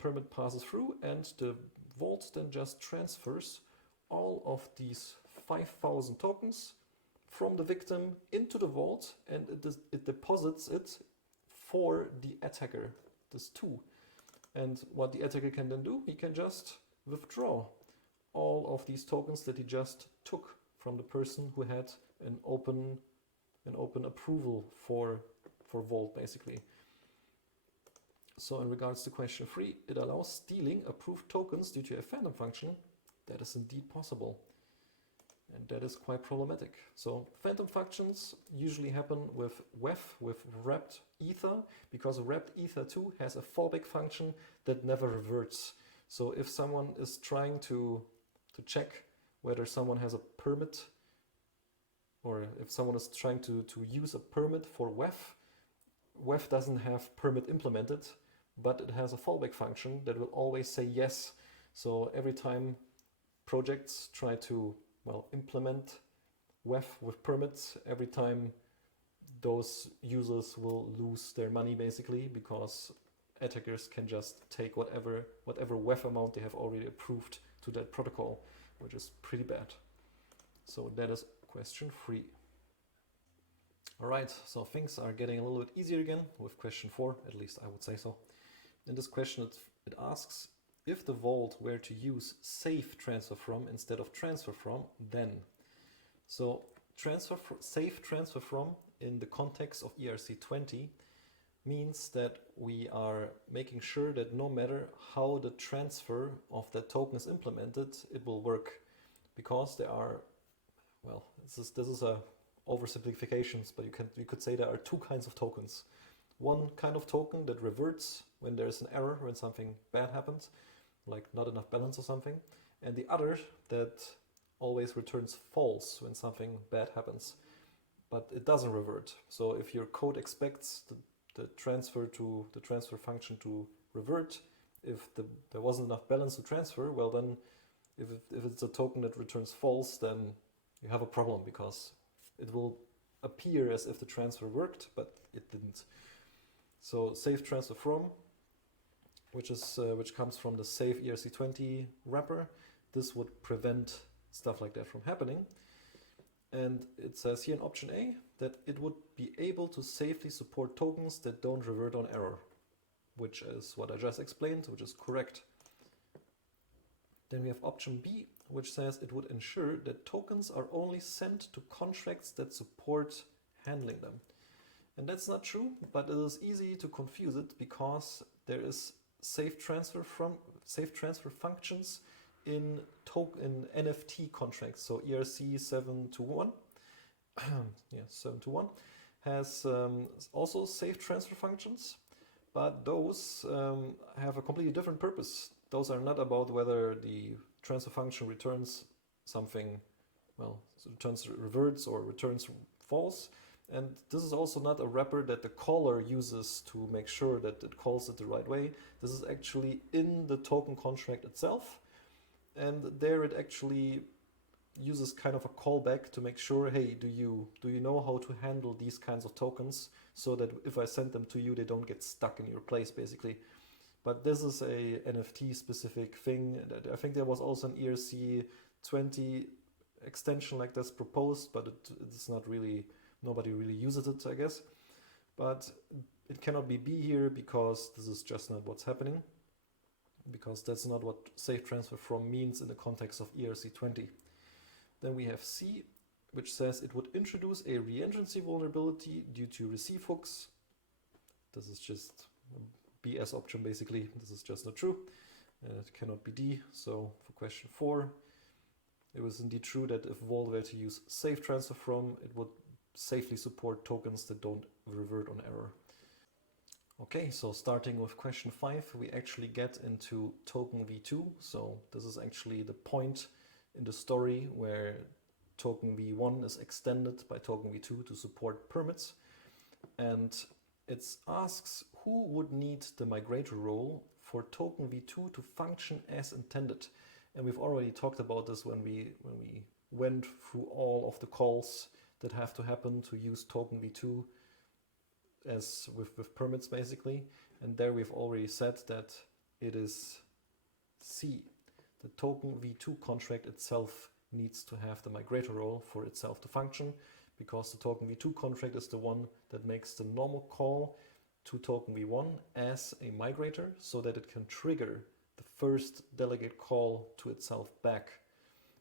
.permit passes through, and the vault then just transfers all of these 5,000 tokens from the victim into the vault, and it deposits it for the attacker, this 2. And what the attacker can then do, he can just withdraw all of these tokens that he just took from the person who had an open approval for vault basically. So in regards to question 3, it allows stealing approved tokens due to a phantom function. That is indeed possible, and that is quite problematic. So phantom functions usually happen with WEF, with wrapped ether, because wrapped ether 2 has a fallback function that never reverts. So if someone is trying to check whether someone has a permit, or if someone is trying to use a permit for WEF, WEF doesn't have permit implemented, but it has a fallback function that will always say yes. So every time projects try to, implement WEF with permits, every time those users will lose their money basically, because attackers can just take whatever WEF amount they have already approved to that protocol, which is pretty bad. So that is question 3. Alright, so things are getting a little bit easier again with question 4, at least I would say so. In this question it asks, if the vault were to use safe transfer from instead of transfer from, then. So safe transfer from in the context of ERC20 means that we are making sure that no matter how the transfer of that token is implemented, it will work, because there are, well, this is a oversimplifications, but you could say there are two kinds of tokens. One kind of token that reverts when there's an error, when something bad happens, like not enough balance or something, and the other that always returns false when something bad happens, but it doesn't revert. So if your code expects the transfer function to revert, if there wasn't enough balance to transfer, well then, if it's a token that returns false, then you have a problem, because it will appear as if the transfer worked, but it didn't. So safe transfer from, which comes from the safe ERC20 wrapper, this would prevent stuff like that from happening. And it says here in option A that it would be able to safely support tokens that don't revert on error, which is what I just explained, which is correct. Then we have option B, which says it would ensure that tokens are only sent to contracts that support handling them. And that's not true, but it is easy to confuse it, because there is safe transfer functions in NFT contracts. So ERC 721, yeah, 721 has also safe transfer functions, but those have a completely different purpose. Those are not about whether the transfer function returns something, well, returns reverts or returns false. And this is also not a wrapper that the caller uses to make sure that it calls it the right way. This is actually in the token contract itself. And there it actually uses kind of a callback to make sure, hey, do you know how to handle these kinds of tokens, so that if I send them to you, they don't get stuck in your place, basically. But this is a NFT specific thing. I think there was also an ERC20 extension like this proposed, but it's not really, nobody really uses it, I guess. But it cannot be B here, because this is just not what's happening, because that's not what safe transfer from means in the context of ERC20. Then we have C, which says it would introduce a reentrancy vulnerability due to receive hooks. This is just a BS option, basically. This is just not true. It cannot be D. So for question 4, it was indeed true that if Vault were to use safe transfer from, it would safely support tokens that don't revert on error. Okay, so starting with question 5, we actually get into token v2. So this is actually the point in the story where token v1 is extended by token v2 to support permits. And it asks who would need the migrator role for token v2 to function as intended. And we've already talked about this when we went through all of the calls that have to happen to use token v2 as with permits, basically. And there we've already said that it is C. The token v2 contract itself needs to have the migrator role for itself to function, because the token v2 contract is the one that makes the normal call to token v1 as a migrator, so that it can trigger the first delegate call to itself back,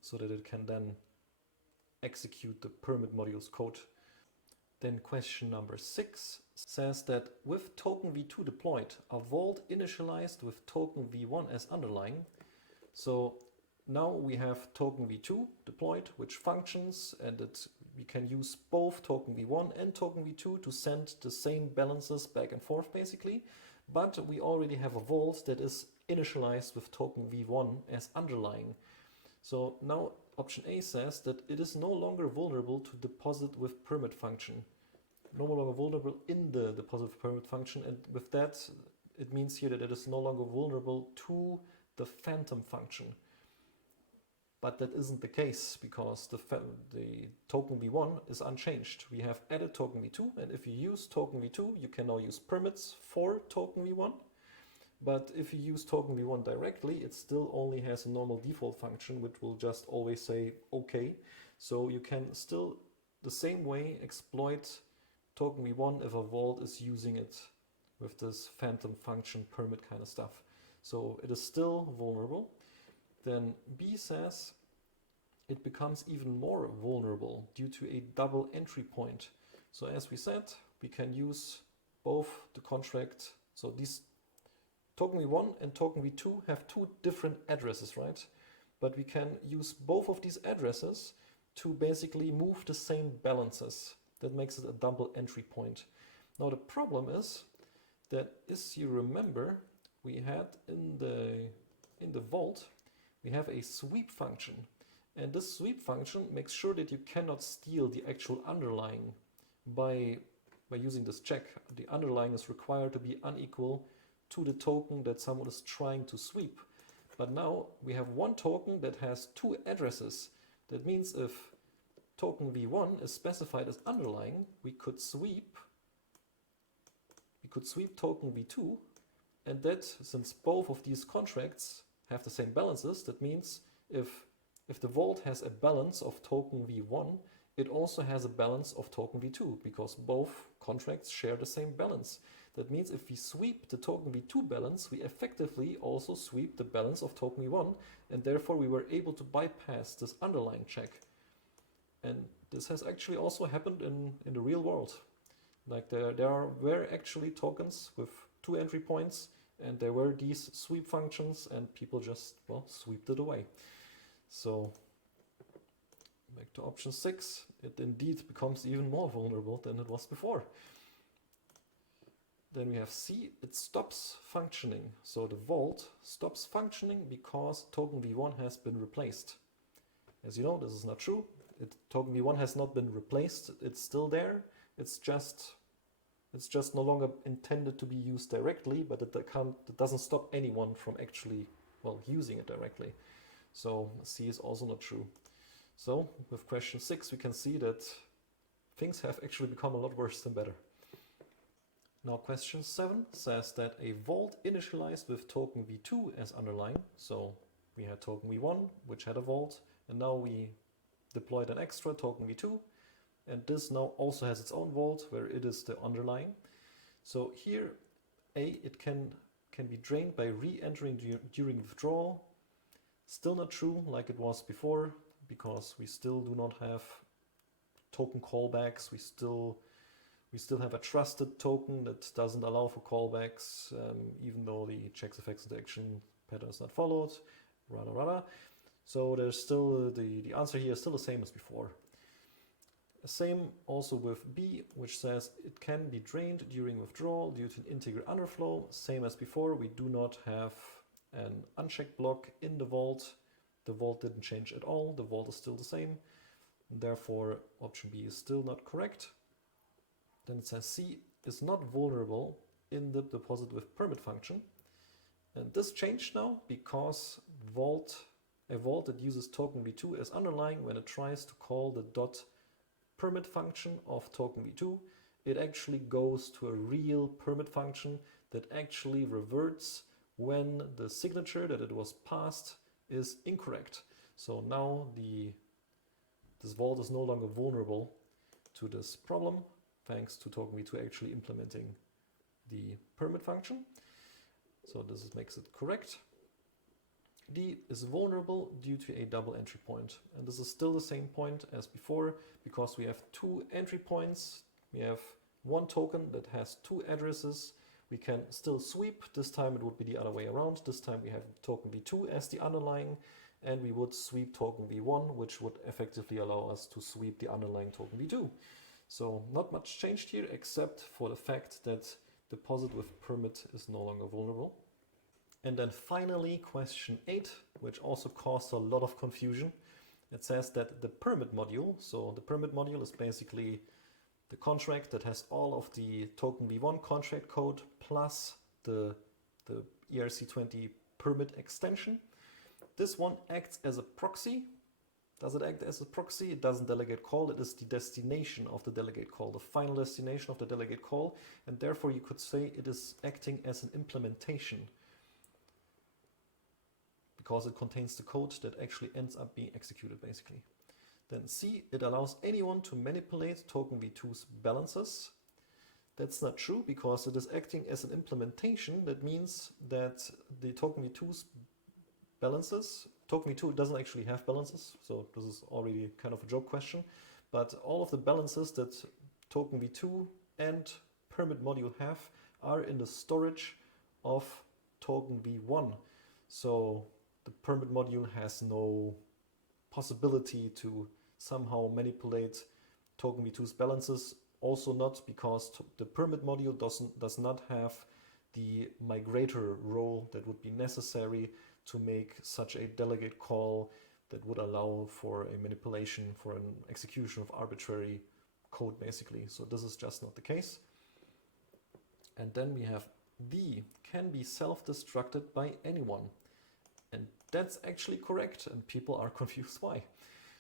so that it can then execute the permit module's code. Then question number 6 says that with token v2 deployed, a vault initialized with token v1 as underlying. So now we have token v2 deployed, which functions, and we can use both token v1 and token v2 to send the same balances back and forth, basically. But we already have a vault that is initialized with token v1 as underlying. So now option A says that it is no longer vulnerable to deposit with permit function. No longer vulnerable in the deposit with permit function, and with that it means here that it is no longer vulnerable to the phantom function. But that isn't the case, because the token v1 is unchanged. We have added token v2, and if you use token v2, you can now use permits for token v1. But if you use token v1 directly, it still only has a normal default function, which will just always say OK. So you can still, the same way, exploit token v1 if a vault is using it with this phantom function permit kind of stuff. So it is still vulnerable. Then B says it becomes even more vulnerable due to a double entry point. So as we said, we can use both the contract. So these token v1 and token v2 have two different addresses, right? But we can use both of these addresses to basically move the same balances. That makes it a double entry point. Now the problem is that, as you remember, we had in the vault, we have a sweep function. And this sweep function makes sure that you cannot steal the actual underlying by using this check. The underlying is required to be unequal to the token that someone is trying to sweep. But now we have one token that has two addresses. That means if token v1 is specified as underlying, we could sweep token v2, and that, since both of these contracts have the same balances, that means if the vault has a balance of token v1, it also has a balance of token v2, because both contracts share the same balance. That means if we sweep the token v2 balance, we effectively also sweep the balance of token v1, and therefore we were able to bypass this underlying check. And this has actually also happened in the real world. Like there were actually tokens with two entry points, and there were these sweep functions, and people just, well, sweeped it away. So back to option 6, it indeed becomes even more vulnerable than it was before. Then we have C, it stops functioning. So the vault stops functioning because token v1 has been replaced. As you know, this is not true. Token v1 has not been replaced, it's still there. It's just no longer intended to be used directly, but it doesn't stop anyone from actually, well, using it directly. So C is also not true. So with question 6, we can see that things have actually become a lot worse than better. Now question 7 says that a vault initialized with token v2 as underlying. So we had token v1, which had a vault, and now we deployed an extra token v2, and this now also has its own vault where it is the underlying. So here it can be drained by re-entering during withdrawal. Still not true like it was before, because we still do not have token callbacks. We still have a trusted token that doesn't allow for callbacks, even though the checks, effects, and action pattern is not followed. Rada. So there's still the answer here is still the same as before. Same also with B, which says it can be drained during withdrawal due to an integer underflow. Same as before, we do not have an unchecked block in the vault. The vault didn't change at all. The vault is still the same. Therefore, option B is still not correct. Then it says C is not vulnerable in the deposit with permit function. And this changed now because a vault that uses token v2 as underlying, when it tries to call the dot permit function of token v2, it actually goes to a real permit function that actually reverts when the signature that it was passed is incorrect. So now this vault is no longer vulnerable to this problem, thanks to token v2 actually implementing the permit function. So this makes it correct. D is vulnerable due to a double entry point. And this is still the same point as before, because we have two entry points. We have one token that has two addresses. We can still sweep. This time it would be the other way around. This time we have token v2 as the underlying, and we would sweep token v1, which would effectively allow us to sweep the underlying token v2. So not much changed here, except for the fact that deposit with permit is no longer vulnerable. And then finally, question 8, which also caused a lot of confusion. It says that the permit module, so the permit module is basically the contract that has all of the token v1 contract code plus the ERC20 permit extension. This one acts as a proxy. Does it act as a proxy? It doesn't delegate call. It is the destination of the delegate call, the final destination of the delegate call. And therefore you could say it is acting as an implementation, because it contains the code that actually ends up being executed basically. Then C, it allows anyone to manipulate token v2's balances. That's not true because it is acting as an implementation. That means that the token v2's balances, token v2 doesn't actually have balances, so this is already kind of a joke question, but all of the balances that token v2 and permit module have are in the storage of token v1. So the permit module has no possibility to somehow manipulate token v2's balances. Also not because the permit module does not have the migrator role that would be necessary to make such a delegate call that would allow for a manipulation, for an execution of arbitrary code basically. So this is just not the case. And then we have D can be self-destructed by anyone. And that's actually correct, and people are confused why.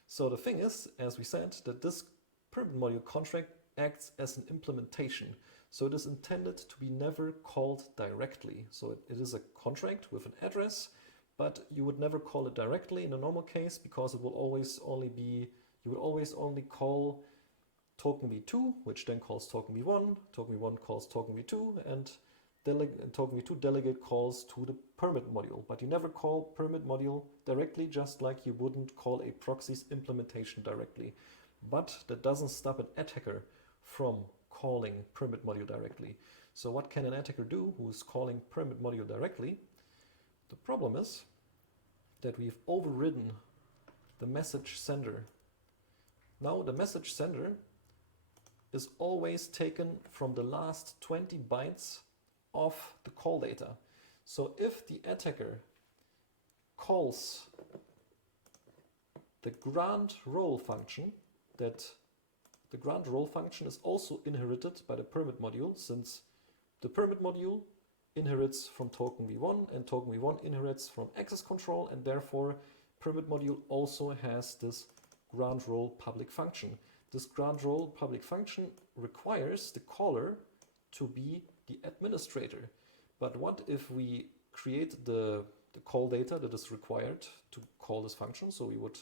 So the thing is, as we said, that this permit module contract acts as an implementation. So it is intended to be never called directly. So it is a contract with an address, but you would never call it directly in a normal case because it will always only be, you would always only call token v2, which then calls token v1 calls token v2, and token v2 delegate calls to the permit module. But you never call permit module directly, just like you wouldn't call a proxy's implementation directly. But that doesn't stop an attacker from calling permit module directly. So what can an attacker do who is calling permit module directly? The problem is that we've overridden the message sender. Now the message sender is always taken from the last 20 bytes of the call data. So if the attacker calls the grant role function, that the grant role function is also inherited by the permit module, since the permit module inherits from token v1 and token v1 inherits from access control, and therefore permit module also has this grant role public function. This grant role public function requires the caller to be the administrator. But what if we create the call data that is required to call this function? So we would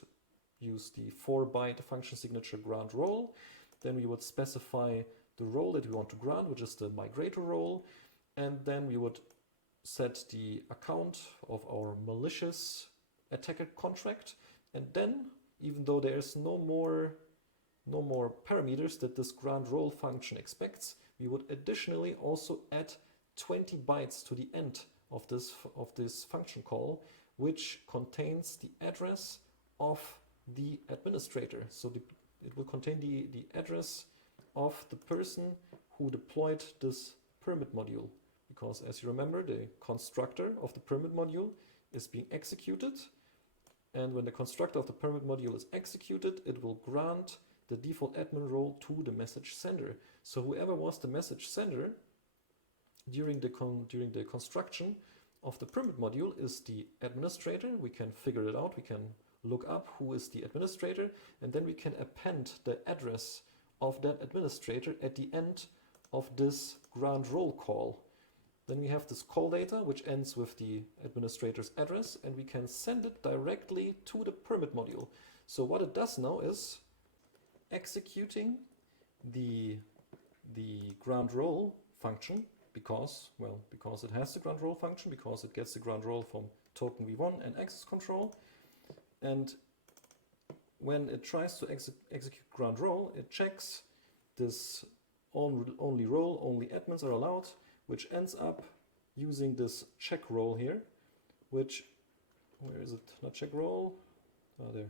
use the 4-byte function signature grant role. Then we would specify the role that we want to grant, which is the migrator role. And then we would set the account of our malicious attacker contract. And then, even though there's no more parameters that this grant role function expects, we would additionally also add 20 bytes to the end of this function call, which contains the address of the administrator. So it will contain the address of the person who deployed this permit module. Because as you remember, the constructor of the permit module is being executed. And when the constructor of the permit module is executed, it will grant the default admin role to the message sender. So whoever was the message sender during the construction of the permit module is the administrator. We can figure it out. We can look up who is the administrator, and then we can append the address of that administrator at the end of this grant role call. Then we have this call data, which ends with the administrator's address, and we can send it directly to the permit module. So what it does now is executing the grant role function because it has the grant role function, because it gets the grant role from token v1 and access control. And when it tries to execute grant role, it checks this only role, only admins are allowed, which ends up using this check role here, which, where is it? Not check role, there.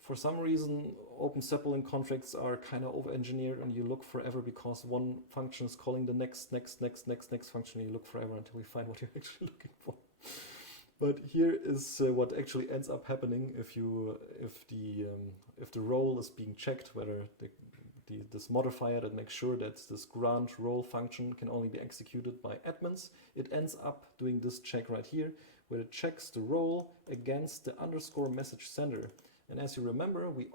For some reason, open separating contracts are kind of over-engineered, and you look forever because one function is calling the next function, and you look forever until you find what you're actually looking for. But here is what actually ends up happening if the role is being checked, whether this modifier that makes sure that this grant role function can only be executed by admins. It ends up doing this check right here, where it checks the role against the underscore message sender. And as you remember, we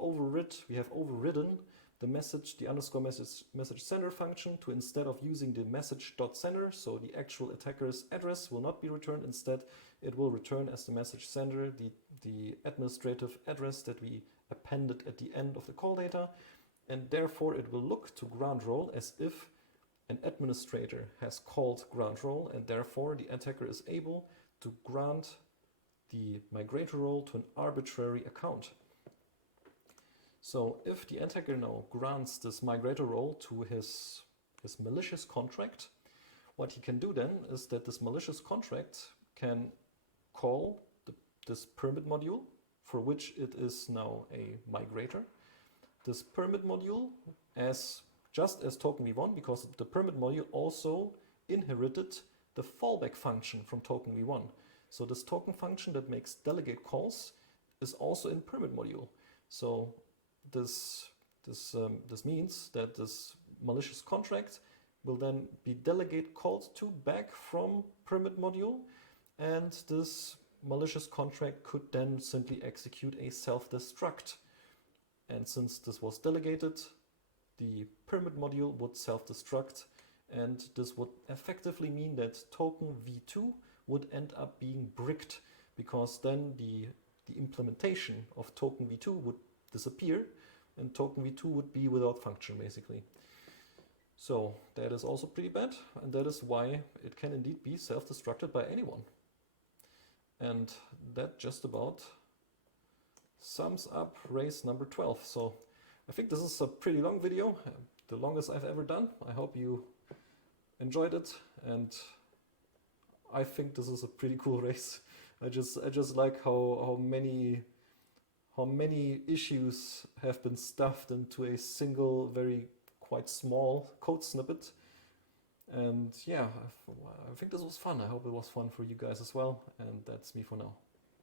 have overridden the underscore message sender function to, instead of using the message.sender, so the actual attacker's address will not be returned. Instead, it will return as the message sender the administrative address that we appended at the end of the call data. and therefore it will look to ground role as if an administrator has called ground role, and therefore the attacker is able to grant the migrator role to an arbitrary account. So if the attacker now grants this migrator role to his malicious contract, what he can do then is that this malicious contract can call this permit module, for which it is now a migrator. This permit module, just as token v1, because the permit module also inherited the fallback function from token v1. So this token function that makes delegate calls is also in permit module. So this means that this malicious contract will then be delegate called to back from permit module, and this malicious contract could then simply execute a self-destruct. And since this was delegated, the permit module would self-destruct, and this would effectively mean that token v2 would end up being bricked, because then the implementation of token v2 would disappear, and token v2 would be without function, basically. So that is also pretty bad, and that is why it can indeed be self-destructed by anyone. And that just about sums up race number 12. So I think this is a pretty long video, the longest I've ever done. I hope you enjoyed it, and I think this is a pretty cool race. I just like how many issues have been stuffed into a single, quite small code snippet. And yeah, I think this was fun. I hope it was fun for you guys as well. And that's me for now.